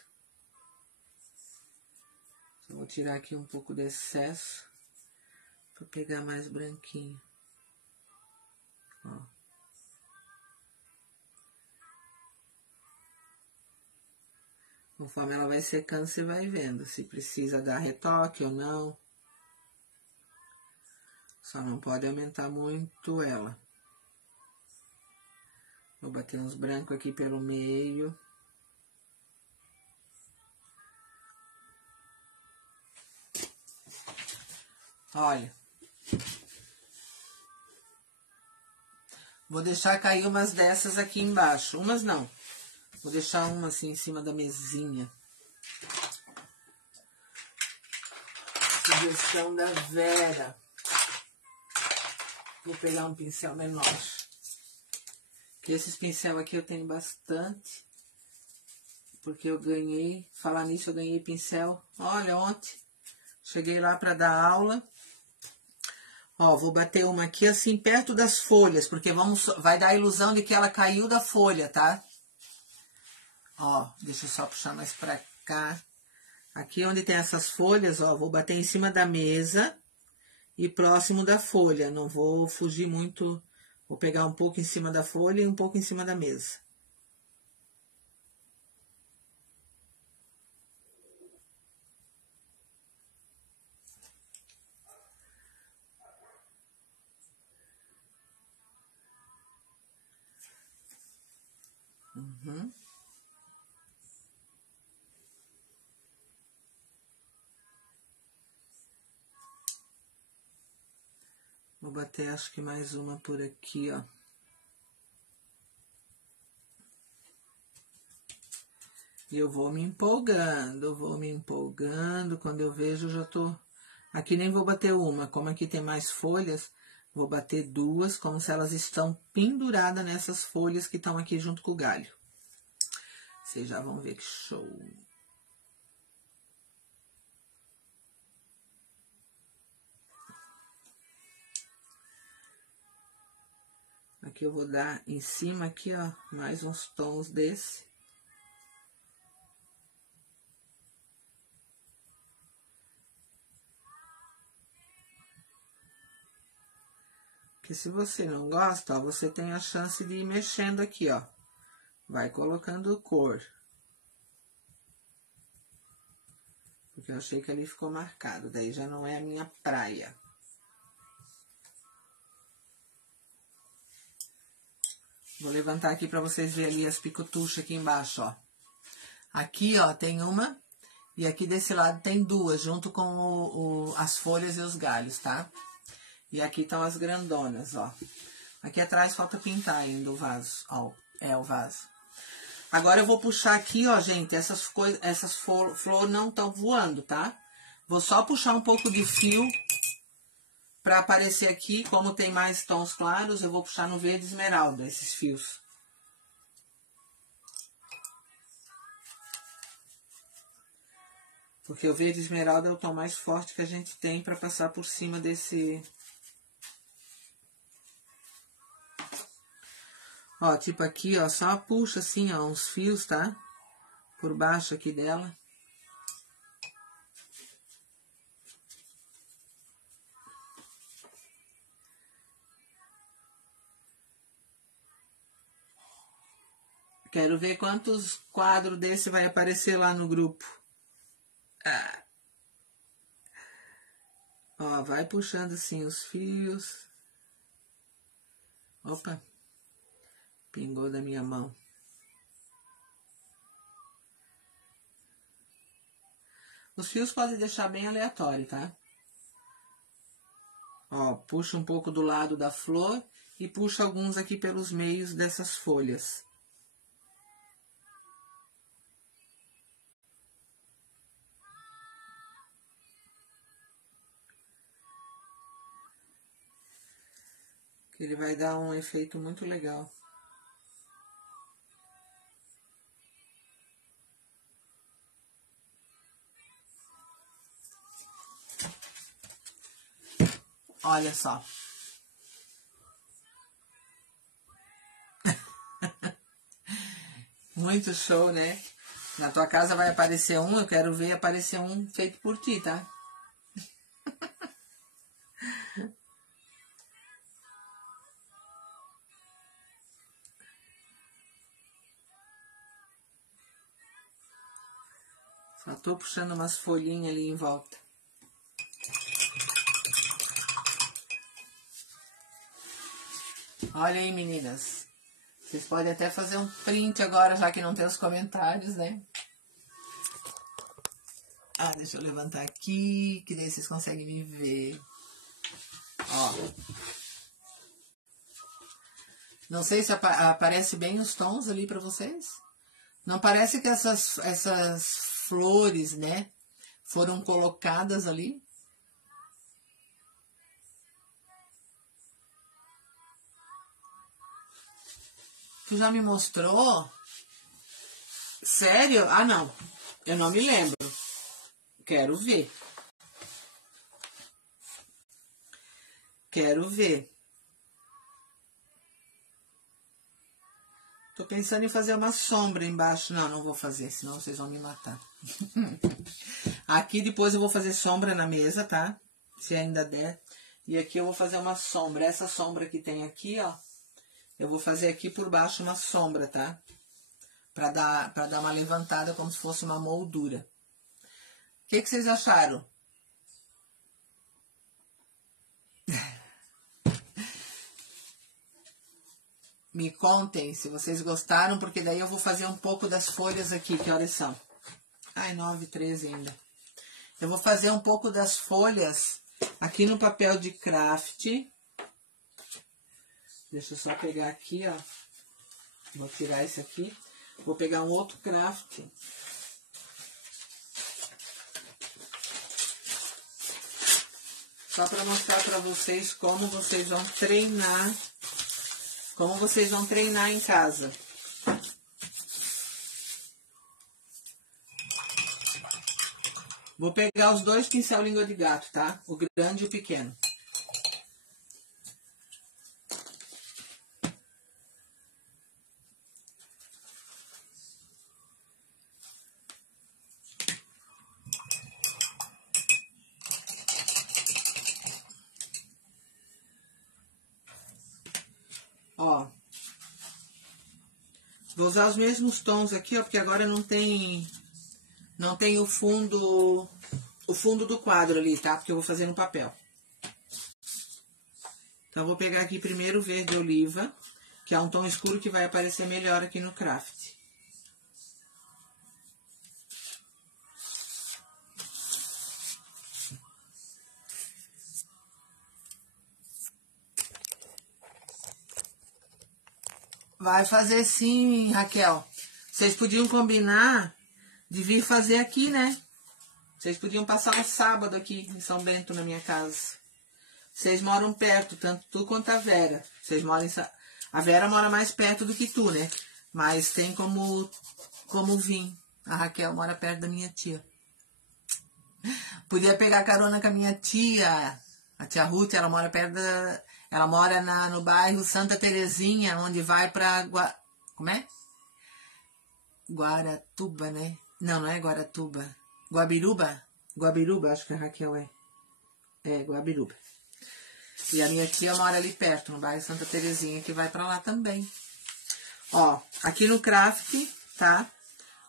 Só vou tirar aqui um pouco de excesso, para pegar mais branquinho. Ó. Conforme ela vai secando, você vai vendo se precisa dar retoque ou não. Só não pode aumentar muito ela. Vou bater uns brancos aqui pelo meio. Olha. Vou deixar cair umas dessas aqui embaixo. Umas não. Vou deixar uma assim em cima da mesinha. Sugestão da Vera. Vou pegar um pincel menor. Que esses pincel aqui eu tenho bastante. Porque eu ganhei, falar nisso, eu ganhei pincel. Olha, ontem. Cheguei lá para dar aula. Ó, vou bater uma aqui assim perto das folhas, porque vai dar a ilusão de que ela caiu da folha, tá? Ó, deixa eu só puxar mais pra cá. Aqui onde tem essas folhas, ó, vou bater em cima da mesa e próximo da folha. Não vou fugir muito, vou pegar um pouco em cima da folha e um pouco em cima da mesa. Uhum. Vou bater, acho que mais uma por aqui, ó. E eu vou me empolgando. Quando eu vejo, já tô... Aqui nem vou bater uma, como aqui tem mais folhas, vou bater duas, como se elas estão penduradas nessas folhas que estão aqui junto com o galho. Vocês já vão ver que show! Aqui eu vou dar em cima aqui, ó, mais uns tons desse. Que se você não gosta, ó, você tem a chance de ir mexendo aqui, ó. Vai colocando cor. Porque eu achei que ali ficou marcado, daí já não é a minha praia. Vou levantar aqui pra vocês verem ali as picotuchas aqui embaixo, ó. Aqui, ó, tem uma, e aqui desse lado tem duas, junto com as folhas e os galhos, tá? E aqui estão as grandonas, ó. Aqui atrás falta pintar ainda o vaso, ó, o vaso. Agora eu vou puxar aqui, ó, gente, essas flores não estão voando, tá? Vou só puxar um pouco de fio pra aparecer aqui, como tem mais tons claros, eu vou puxar no verde esmeralda, esses fios. Porque o verde esmeralda é o tom mais forte que a gente tem pra passar por cima desse... Ó, tipo aqui, ó, só puxa assim, ó, uns fios, tá? Por baixo aqui dela. Quero ver quantos quadros desse vai aparecer lá no grupo. Ah. Ó, vai puxando assim os fios. Opa, pingou da minha mão. Os fios pode deixar bem aleatório, tá? Ó, puxa um pouco do lado da flor e puxa alguns aqui pelos meios dessas folhas. Que ele vai dar um efeito muito legal. Olha só. Muito show, né? Na tua casa vai aparecer um, eu quero ver aparecer um feito por ti, tá? Só tô puxando umas folhinhas ali em volta. Olha aí, meninas. Vocês podem até fazer um print agora, já que não tem os comentários, né? Ah, deixa eu levantar aqui, que daí vocês conseguem me ver. Ó. Não sei se aparece bem os tons ali pra vocês. Não parece que essas flores, né, foram colocadas ali? Tu já me mostrou? Sério? Ah, não. Eu não me lembro. Quero ver. Quero ver. Tô pensando em fazer uma sombra embaixo. Não, não vou fazer, senão vocês vão me matar. Aqui depois eu vou fazer sombra na mesa, tá? Se ainda der. E aqui eu vou fazer uma sombra. Essa sombra que tem aqui, ó. Eu vou fazer aqui por baixo uma sombra, tá? Pra dar uma levantada como se fosse uma moldura. O que vocês acharam? Me contem se vocês gostaram, porque daí eu vou fazer um pouco das folhas aqui. Que horas são? Ai, 9h13 ainda. Eu vou fazer um pouco das folhas aqui no papel de craft. Deixa eu só pegar aqui, ó. Vou tirar esse aqui. Vou pegar um outro craft. Só para mostrar para vocês como vocês vão treinar. Como vocês vão treinar em casa. Vou pegar os dois pincel língua de gato, tá? O grande e o pequeno. Ó. Vou usar os mesmos tons aqui, ó, porque agora não tem o fundo do quadro ali, tá? Porque eu vou fazer no papel. Então, eu vou pegar aqui primeiro o verde oliva, que é um tom escuro que vai aparecer melhor aqui no craft. Vai fazer sim, Raquel. Vocês podiam combinar de vir fazer aqui, né? Vocês podiam passar um sábado aqui em São Bento, na minha casa. Vocês moram perto, tanto tu quanto a Vera. Vocês moram em... A Vera mora mais perto do que tu, né? Mas tem como vir. A Raquel mora perto da minha tia. Podia pegar carona com a minha tia. A tia Ruth, ela mora perto da... Ela mora no bairro Santa Terezinha, onde vai pra... Como é? Guaratuba, né? Não, não é Guaratuba. Guabiruba? Guabiruba, acho que a Raquel é. É, Guabiruba. E a minha tia mora ali perto, no bairro Santa Terezinha, que vai pra lá também. Ó, aqui no craft, tá?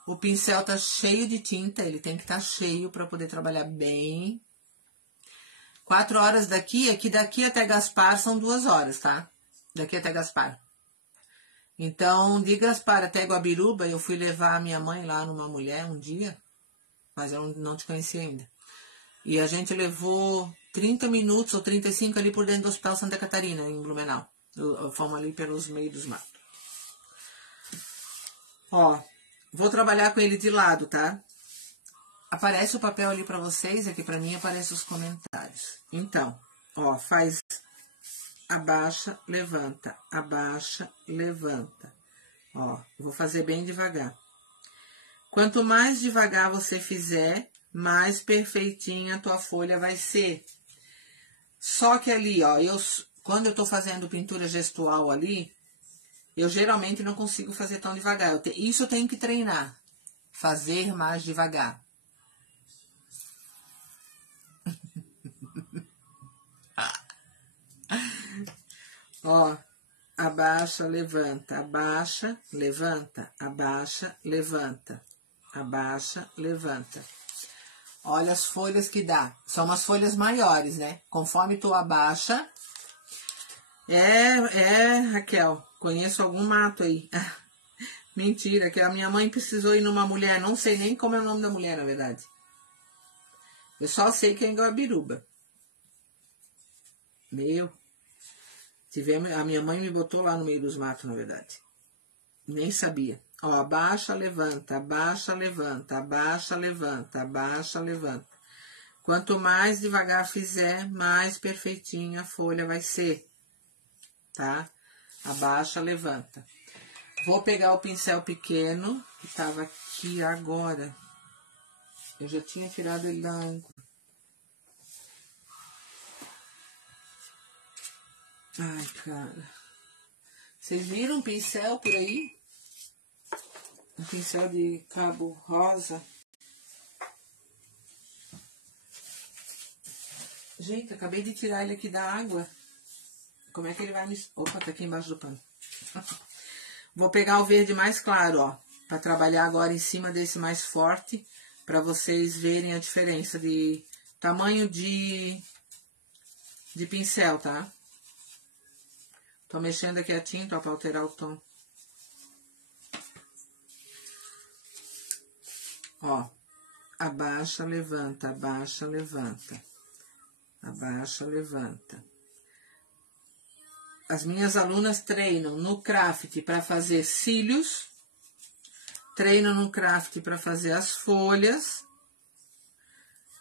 O pincel tá cheio de tinta, ele tem que estar cheio pra poder trabalhar bem. 4 horas daqui, aqui daqui até Gaspar são 2 horas, tá? Daqui até Gaspar. Então, de Gaspar até Guabiruba, eu fui levar a minha mãe lá numa mulher um dia, mas eu não te conhecia ainda. E a gente levou 30 minutos ou 35 ali por dentro do Hospital Santa Catarina, em Blumenau. Fomos ali pelos meios dos matos. Ó, vou trabalhar com ele de lado, tá? Aparece o papel ali pra vocês, aqui pra mim aparecem os comentários. Então, ó, faz abaixa, levanta, abaixa, levanta. Ó, vou fazer bem devagar. Quanto mais devagar você fizer, mais perfeitinha a tua folha vai ser. Só que ali, ó, quando eu tô fazendo pintura gestual ali, eu geralmente não consigo fazer tão devagar. Isso eu tenho que treinar. Fazer mais devagar. Ó, abaixa, levanta, abaixa, levanta, abaixa, levanta, abaixa, levanta. Olha as folhas que dá. São umas folhas maiores, né? Conforme tu abaixa. Raquel, conheço algum mato aí. Mentira, que a minha mãe precisou ir numa mulher, não sei nem como é o nome da mulher, na verdade. Eu só sei que é em Guabiruba. A minha mãe me botou lá no meio dos matos, na verdade. Nem sabia. Ó, abaixa, levanta, abaixa, levanta, abaixa, levanta, abaixa, levanta. Quanto mais devagar fizer, mais perfeitinha a folha vai ser. Tá? Abaixa, levanta. Vou pegar o pincel pequeno, que tava aqui agora. Eu já tinha tirado ele da âncora. Ai, cara. Vocês viram um pincel por aí? Um pincel de cabo rosa. Gente, acabei de tirar ele aqui da água. Como é que ele vai me... Opa, tá aqui embaixo do pano. Vou pegar o verde mais claro, ó. Pra trabalhar agora em cima desse mais forte. Pra vocês verem a diferença de tamanho de pincel, tá? Tô mexendo aqui a tinta, ó, pra alterar o tom. Ó. Abaixa, levanta, abaixa, levanta. Abaixa, levanta. As minhas alunas treinam no craft para fazer cílios, treinam no craft para fazer as folhas,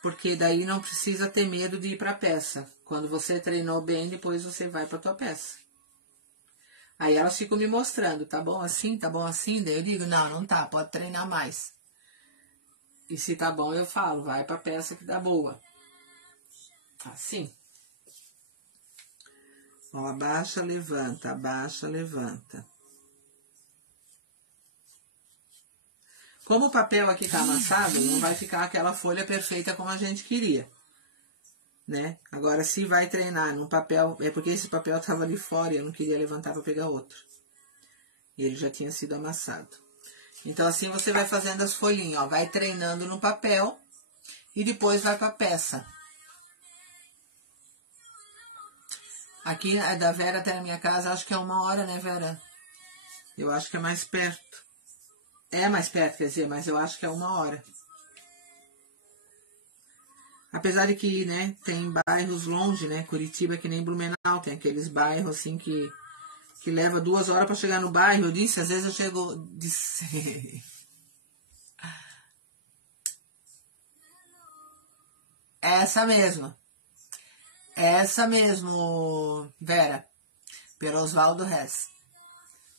porque daí não precisa ter medo de ir para a peça. Quando você treinou bem, depois você vai para tua peça. Aí elas ficam me mostrando, tá bom assim, tá bom assim? Daí eu digo, não, não tá, pode treinar mais. E se tá bom, eu falo, vai para a peça que dá boa. Assim. Ó, abaixa, levanta, abaixa, levanta. Como o papel aqui tá amassado, não vai ficar aquela folha perfeita como a gente queria, né? Agora, se vai treinar num papel, é porque esse papel tava ali fora e eu não queria levantar para pegar outro. E ele já tinha sido amassado. Então, assim você vai fazendo as folhinhas, ó, vai treinando no papel e depois vai pra peça. Aqui, da Vera até a minha casa, acho que é 1 hora, né, Vera? Eu acho que é mais perto. É mais perto, quer dizer, mas eu acho que é 1 hora. Apesar de que, né, tem bairros longe, né? Curitiba é que nem Blumenau, tem aqueles bairros assim que leva 2 horas para chegar no bairro. Eu disse, às vezes eu chego... Essa mesmo, Vera. Pelo Oswaldo Rez.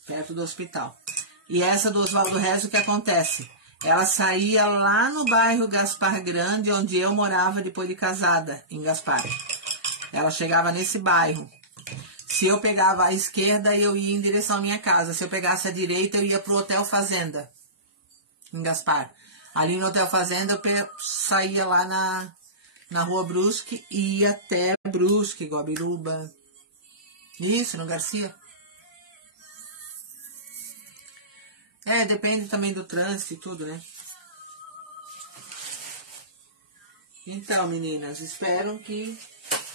Perto do hospital. E essa do Oswaldo Rez, o que acontece? Ela saía lá no bairro Gaspar Grande, onde eu morava depois de casada, em Gaspar. Ela chegava nesse bairro. Se eu pegava a esquerda, eu ia em direção à minha casa. Se eu pegasse a direita, eu ia pro Hotel Fazenda, em Gaspar. Ali no Hotel Fazenda, eu saía lá na Rua Brusque e ia até Brusque, Guabiruba. Isso, no Garcia. Depende também do trânsito e tudo, né? Então, meninas, espero que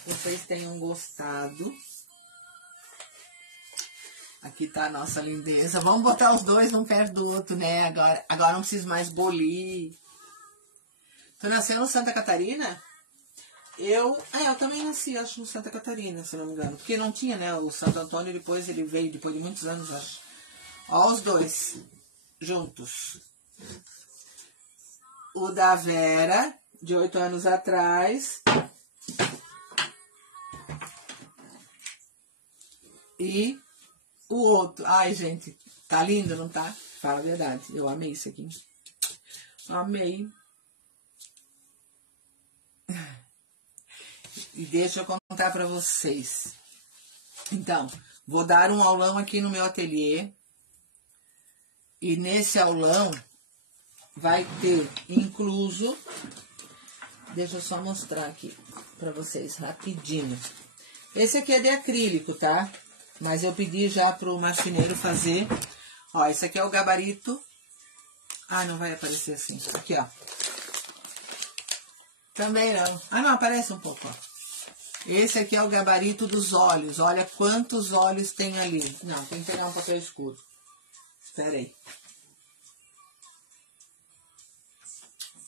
vocês tenham gostado. Aqui tá a nossa lindeza. Vamos botar os dois um perto do outro, né? Agora não preciso mais bolir. Tu nasceu no Santa Catarina? Eu também nasci, acho, no Santa Catarina, se não me engano. Porque não tinha, né? O Santo Antônio, depois ele veio, depois de muitos anos, acho. Ó, os dois juntos. O da Vera, de 8 anos atrás. E o outro. Ai, gente, tá lindo, não tá? Fala a verdade. Eu amei isso aqui. Amei. E deixa eu contar para vocês. Então, vou dar um aulão aqui no meu ateliê. E nesse aulão vai ter incluso... Deixa eu só mostrar aqui para vocês rapidinho. Esse aqui é de acrílico, tá? Mas eu pedi já pro marceneiro fazer. Ó, esse aqui é o gabarito. Ah, não vai aparecer assim. Aqui, ó. Também não. Ah, não, aparece um pouco, ó. Esse aqui é o gabarito dos olhos. Olha quantos olhos tem ali. Não, tem que pegar um papel escuro. Espera aí.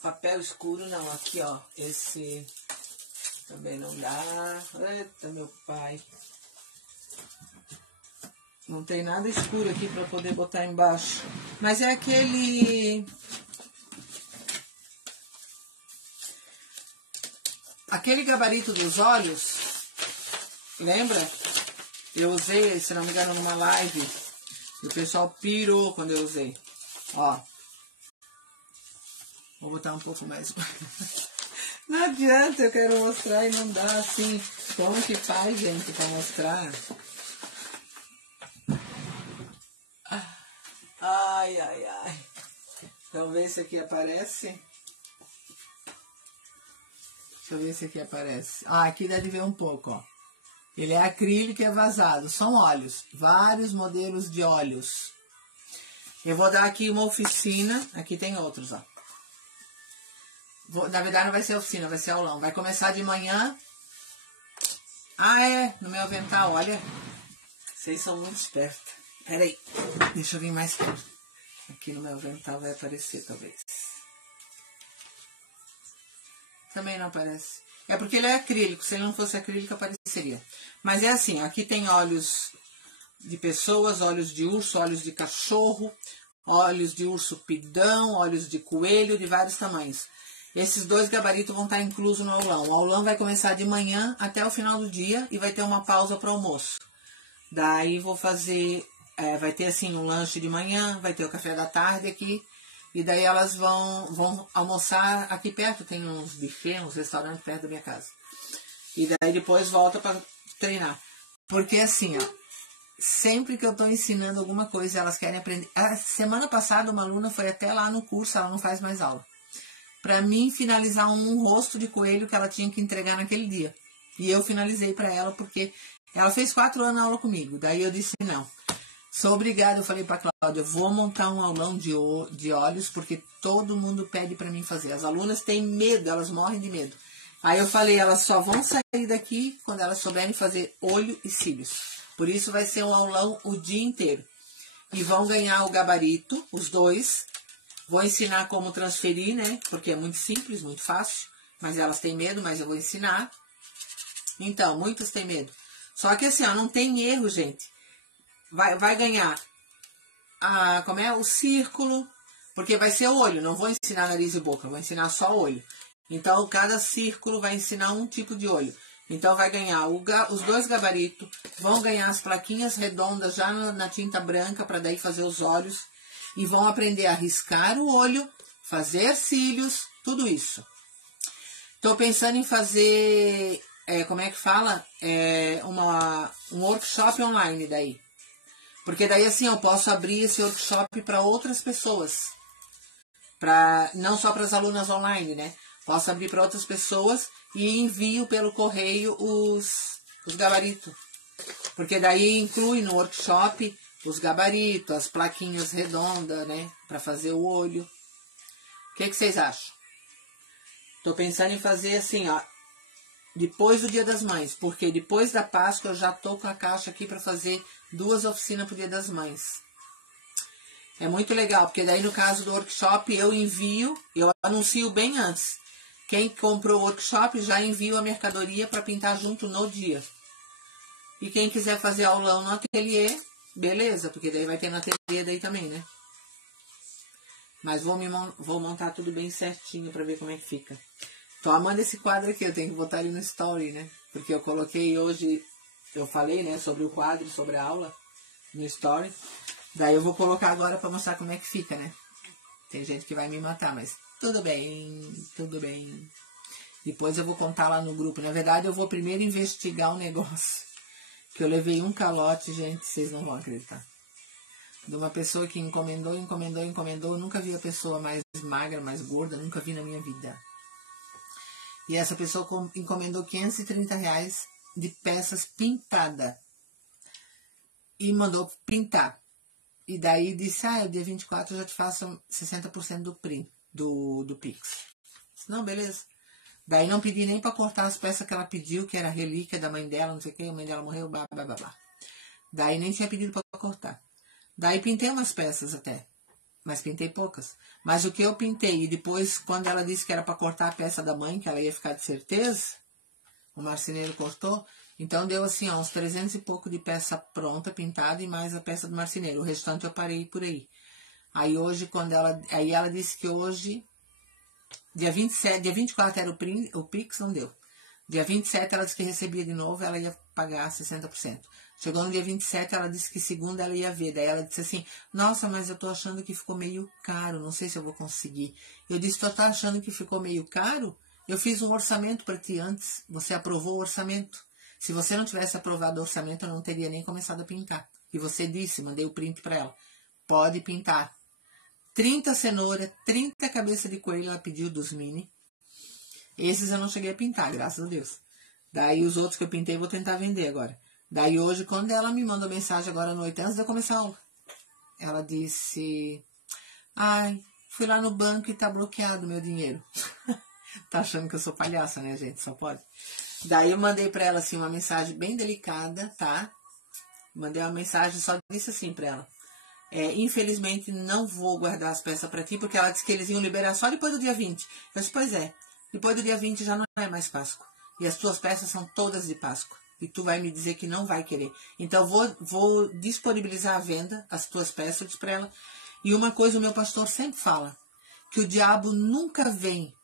Papel escuro não, aqui ó, esse também não dá. Eita, meu pai. Não tem nada escuro aqui para poder botar embaixo. Mas é aquele... Aquele gabarito dos olhos, lembra? Eu usei, se não me engano, numa live. E o pessoal pirou quando eu usei. Ó. Vou botar um pouco mais. Não adianta, eu quero mostrar e não dá assim. Como que faz, gente, pra mostrar? Ai, ai, ai. Então, ver se aqui aparece. Deixa eu ver se aqui aparece. Ah, aqui dá de ver um pouco, ó. Ele é acrílico e é vazado. São óleos. Vários modelos de óleos. Eu vou dar aqui uma oficina. Aqui tem outros, ó. Na verdade não vai ser oficina, vai ser aulão. Vai começar de manhã. Ah, é, no meu avental, olha. Vocês são muito espertos. Pera aí, deixa eu vir mais perto. Aqui no meu avental vai aparecer, talvez. Também não aparece. É porque ele é acrílico, se ele não fosse acrílico apareceria. Mas é assim, aqui tem olhos de pessoas, olhos de urso, olhos de cachorro, olhos de urso pidão, olhos de coelho, de vários tamanhos. Esses dois gabaritos vão estar inclusos no aulão. O aulão vai começar de manhã até o final do dia e vai ter uma pausa para almoço. Daí vou fazer, vai ter assim um lanche de manhã, vai ter o café da tarde aqui. E daí elas vão almoçar aqui perto, tem uns buffets, uns restaurantes perto da minha casa. E daí depois volta para treinar. Porque assim, ó, sempre que eu estou ensinando alguma coisa, elas querem aprender. A semana passada uma aluna foi até lá no curso, ela não faz mais aula. Para mim finalizar um rosto de coelho que ela tinha que entregar naquele dia. E eu finalizei para ela porque ela fez 4 anos aula comigo. Daí eu disse não. Sou obrigada, eu falei para Cláudia, eu vou montar um aulão de olhos porque todo mundo pede para mim fazer. As alunas têm medo, elas morrem de medo. Aí eu falei, elas só vão sair daqui quando elas souberem fazer olho e cílios. Por isso vai ser um aulão o dia inteiro. E vão ganhar o gabarito, os dois. Vou ensinar como transferir, né? Porque é muito simples, muito fácil. Mas elas têm medo, mas eu vou ensinar. Então, muitas têm medo. Só que assim, ó, não tem erro, gente. Vai ganhar o círculo, porque vai ser o olho. Não vou ensinar nariz e boca, vou ensinar só o olho. Então, cada círculo vai ensinar um tipo de olho. Então, vai ganhar os dois gabaritos, vão ganhar as plaquinhas redondas já na tinta branca, para daí fazer os olhos. E vão aprender a riscar o olho, fazer cílios, tudo isso. Estou pensando em fazer, como é que fala? Um workshop online daí. Porque daí assim eu posso abrir esse workshop para outras pessoas. Não só para as alunas online, né? Posso abrir para outras pessoas e envio pelo correio os gabaritos. Porque daí inclui no workshop os gabaritos, as plaquinhas redondas, né? Para fazer o olho. O que vocês acham? Tô pensando em fazer assim, ó. Depois do Dia das Mães. Porque depois da Páscoa eu já tô com a caixa aqui para fazer 2 oficinas pro Dia das Mães. É muito legal, porque daí no caso do workshop eu anuncio bem antes. Quem comprou o workshop já envia a mercadoria para pintar junto no dia. E quem quiser fazer aulão no ateliê, beleza, porque daí vai ter no ateliê daí também, né? Mas vou montar tudo bem certinho para ver como é que fica. Tô amando esse quadro aqui, eu tenho que botar ele no story, né? Porque eu coloquei hoje, eu falei, né, sobre o quadro, sobre a aula, no story. Daí eu vou colocar agora para mostrar como é que fica, né? Tem gente que vai me matar, mas tudo bem, tudo bem. Depois eu vou contar lá no grupo. Na verdade, eu vou primeiro investigar um negócio. Que eu levei um calote, gente, vocês não vão acreditar. De uma pessoa que encomendou. Eu nunca vi a pessoa mais magra, mais gorda, nunca vi na minha vida. E essa pessoa encomendou R$530 de peças pintadas. E mandou pintar. E daí disse, dia 24 eu já te faço 60% do Pix. Não, beleza. Daí não pedi nem para cortar as peças que ela pediu, que era relíquia da mãe dela, não sei o que, a mãe dela morreu, blá, blá, blá, blá. Daí nem tinha pedido para cortar. Daí pintei umas peças até, mas pintei poucas. Mas o que eu pintei, e depois quando ela disse que era para cortar a peça da mãe, que ela ia ficar de certeza, o marceneiro cortou, então deu assim, uns 300 e pouco de peça pronta, pintada, e mais a peça do marceneiro. O restante eu parei por aí. Aí hoje, aí ela disse que hoje, dia 24 era o Pix, não deu. Dia 27 ela disse que recebia de novo, ela ia pagar 60%. Chegou no dia 27, ela disse que segunda ela ia ver. Daí ela disse assim, nossa, mas eu tô achando que ficou meio caro, não sei se eu vou conseguir. Eu disse, tu tá achando que ficou meio caro? Eu fiz um orçamento para ti antes, você aprovou o orçamento. Se você não tivesse aprovado o orçamento, eu não teria nem começado a pintar. E você disse, mandei o print para ela, pode pintar. 30 cenoura, 30 cabeça de coelho, ela pediu dos mini. Esses eu não cheguei a pintar, graças a Deus. Daí os outros que eu pintei, eu vou tentar vender agora. Daí hoje, quando ela me mandou mensagem agora à noite, antes de eu começar a aula, ela disse, fui lá no banco e tá bloqueado o meu dinheiro. Tá achando que eu sou palhaça, né, gente? Só pode. Daí eu mandei pra ela, assim, uma mensagem bem delicada, tá? Mandei uma mensagem, só disse assim pra ela. Infelizmente, não vou guardar as peças pra ti, porque ela disse que eles iam liberar só depois do dia 20. Eu disse, pois é. Depois do dia 20 já não é mais Páscoa. E as tuas peças são todas de Páscoa. E tu vai me dizer que não vai querer. Então, vou disponibilizar à venda as tuas peças, eu disse pra ela. E uma coisa o meu pastor sempre fala, que o diabo nunca vem,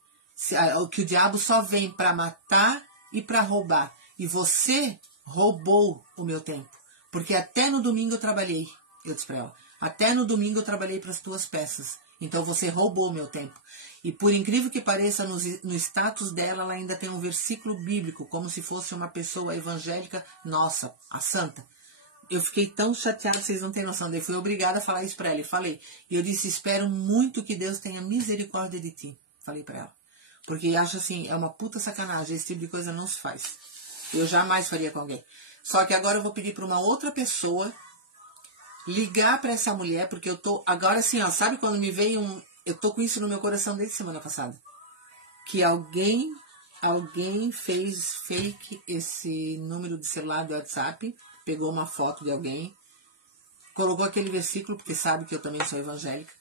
que o diabo só vem para matar e para roubar. E você roubou o meu tempo. Porque até no domingo eu trabalhei, eu disse pra ela. Até no domingo eu trabalhei para as tuas peças. Então você roubou o meu tempo. E por incrível que pareça, no status dela, ela ainda tem um versículo bíblico, como se fosse uma pessoa evangélica, nossa, a santa. Eu fiquei tão chateada, vocês não têm noção. Daí fui obrigada a falar isso para ela. E falei. E eu disse, espero muito que Deus tenha misericórdia de ti. Falei para ela. Porque acho assim, é uma puta sacanagem. Esse tipo de coisa não se faz. Eu jamais faria com alguém. Só que agora eu vou pedir para uma outra pessoa ligar para essa mulher, porque eu tô agora assim, ó, sabe quando me veio eu tô com isso no meu coração desde semana passada, que alguém fez fake esse número de celular do WhatsApp, pegou uma foto de alguém, colocou aquele versículo, porque sabe que eu também sou evangélica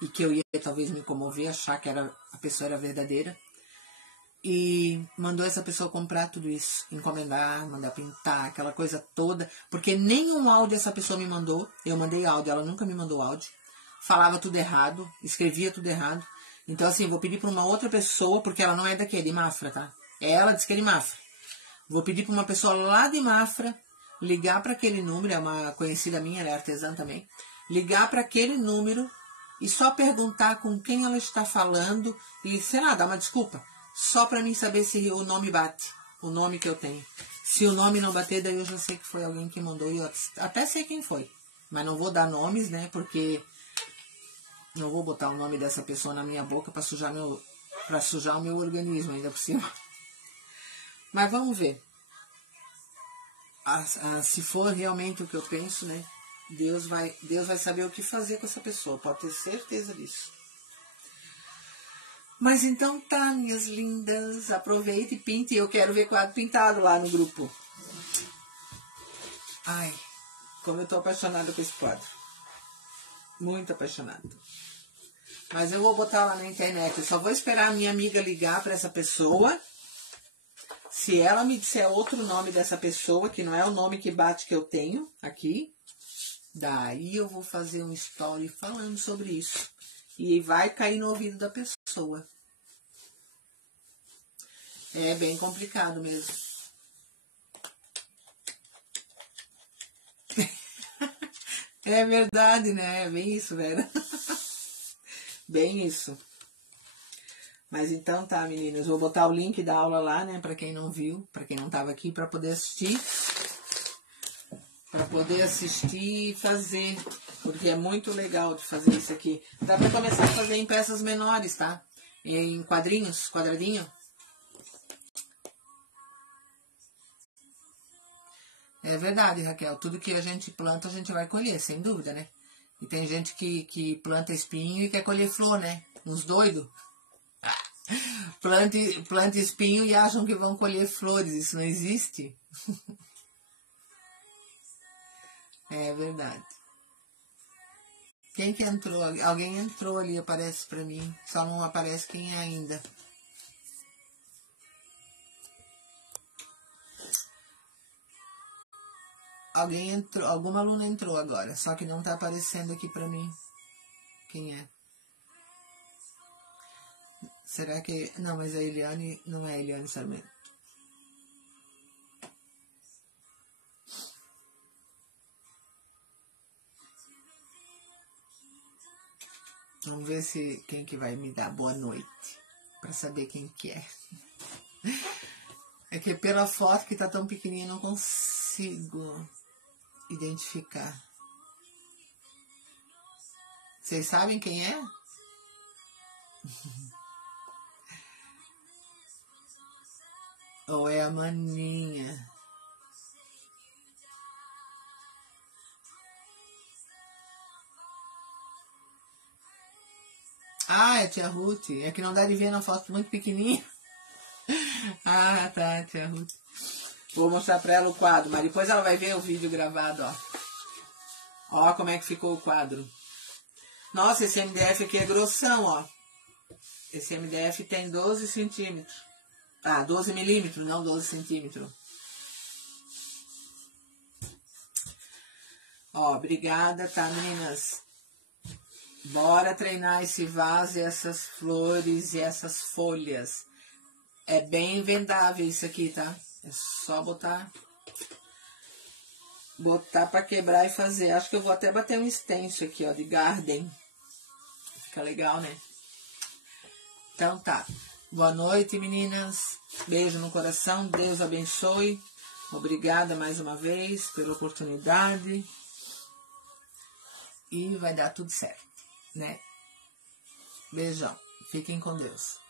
e que eu ia talvez me comover, achar que a pessoa era verdadeira, e mandou essa pessoa comprar tudo isso, encomendar, mandar pintar, aquela coisa toda, porque nenhum áudio essa pessoa me mandou, eu mandei áudio, ela nunca me mandou áudio, falava tudo errado, escrevia tudo errado, então assim, vou pedir para uma outra pessoa, porque ela não é daqui, é de Mafra, tá? Ela disse que é de Mafra, vou pedir para uma pessoa lá de Mafra, ligar para aquele número, é uma conhecida minha, ela é artesã também, ligar para aquele número e só perguntar com quem ela está falando e, sei lá, dar uma desculpa. Só para mim saber se o nome bate, o nome que eu tenho. Se o nome não bater, daí eu já sei que foi alguém que mandou, e eu até sei quem foi. Mas não vou dar nomes, né, porque não vou botar o nome dessa pessoa na minha boca para sujar o meu organismo ainda por cima. Mas vamos ver. Se for realmente o que eu penso, né, Deus vai saber o que fazer com essa pessoa, pode ter certeza disso. Mas então tá, minhas lindas, aproveite e pinte. Eu quero ver quadro pintado lá no grupo. Ai, como eu tô apaixonada com esse quadro. Muito apaixonada. Mas eu vou botar lá na internet. Eu só vou esperar a minha amiga ligar para essa pessoa. Se ela me disser outro nome dessa pessoa, que não é o nome que bate que eu tenho aqui, daí eu vou fazer um story falando sobre isso. E vai cair no ouvido da pessoa. É bem complicado mesmo. É verdade, né? É bem isso, Vera. Bem isso. Mas então tá, meninas, vou botar o link da aula lá, né, pra quem não viu, pra quem não tava aqui, pra poder assistir. Pra poder assistir e fazer, porque é muito legal de fazer isso aqui. Dá pra começar a fazer em peças menores, tá? Em quadrinhos, quadradinho. É verdade, Raquel, tudo que a gente planta, a gente vai colher, sem dúvida, né? E tem gente que planta espinho e quer colher flor, né? Uns doidos. Planta espinho e acham que vão colher flores, isso não existe. É verdade. Quem que entrou? Alguém entrou ali, aparece pra mim. Só não aparece quem é ainda. Alguém entrou, alguma aluna entrou agora, só que não tá aparecendo aqui pra mim. Quem é? Será que... Não, mas a Eliane... Não é a Eliane Sarmento. Vamos ver se quem que vai me dar boa noite. Pra saber quem que é. É que pela foto que tá tão pequenininha, não consigo identificar. Vocês sabem quem é? Ou é a Maninha? Ah, é a tia Ruth. É que não dá de ver na foto muito pequenininha. Ah, tá, tia Ruth. Vou mostrar pra ela o quadro, mas depois ela vai ver o vídeo gravado, ó. Ó como é que ficou o quadro. Nossa, esse MDF aqui é grossão, ó. Esse MDF tem 12 centímetros. Ah, 12 milímetros, não 12 centímetros. Ó, obrigada, tá, meninas? Bora treinar esse vaso e essas flores e essas folhas. É bem vendável isso aqui, tá? É só botar pra quebrar e fazer. Acho que eu vou até bater um stencil aqui, ó, de garden. Fica legal, né? Então tá. Boa noite, meninas. Beijo no coração. Deus abençoe. Obrigada mais uma vez pela oportunidade. E vai dar tudo certo, né? Beijão. Fiquem com Deus.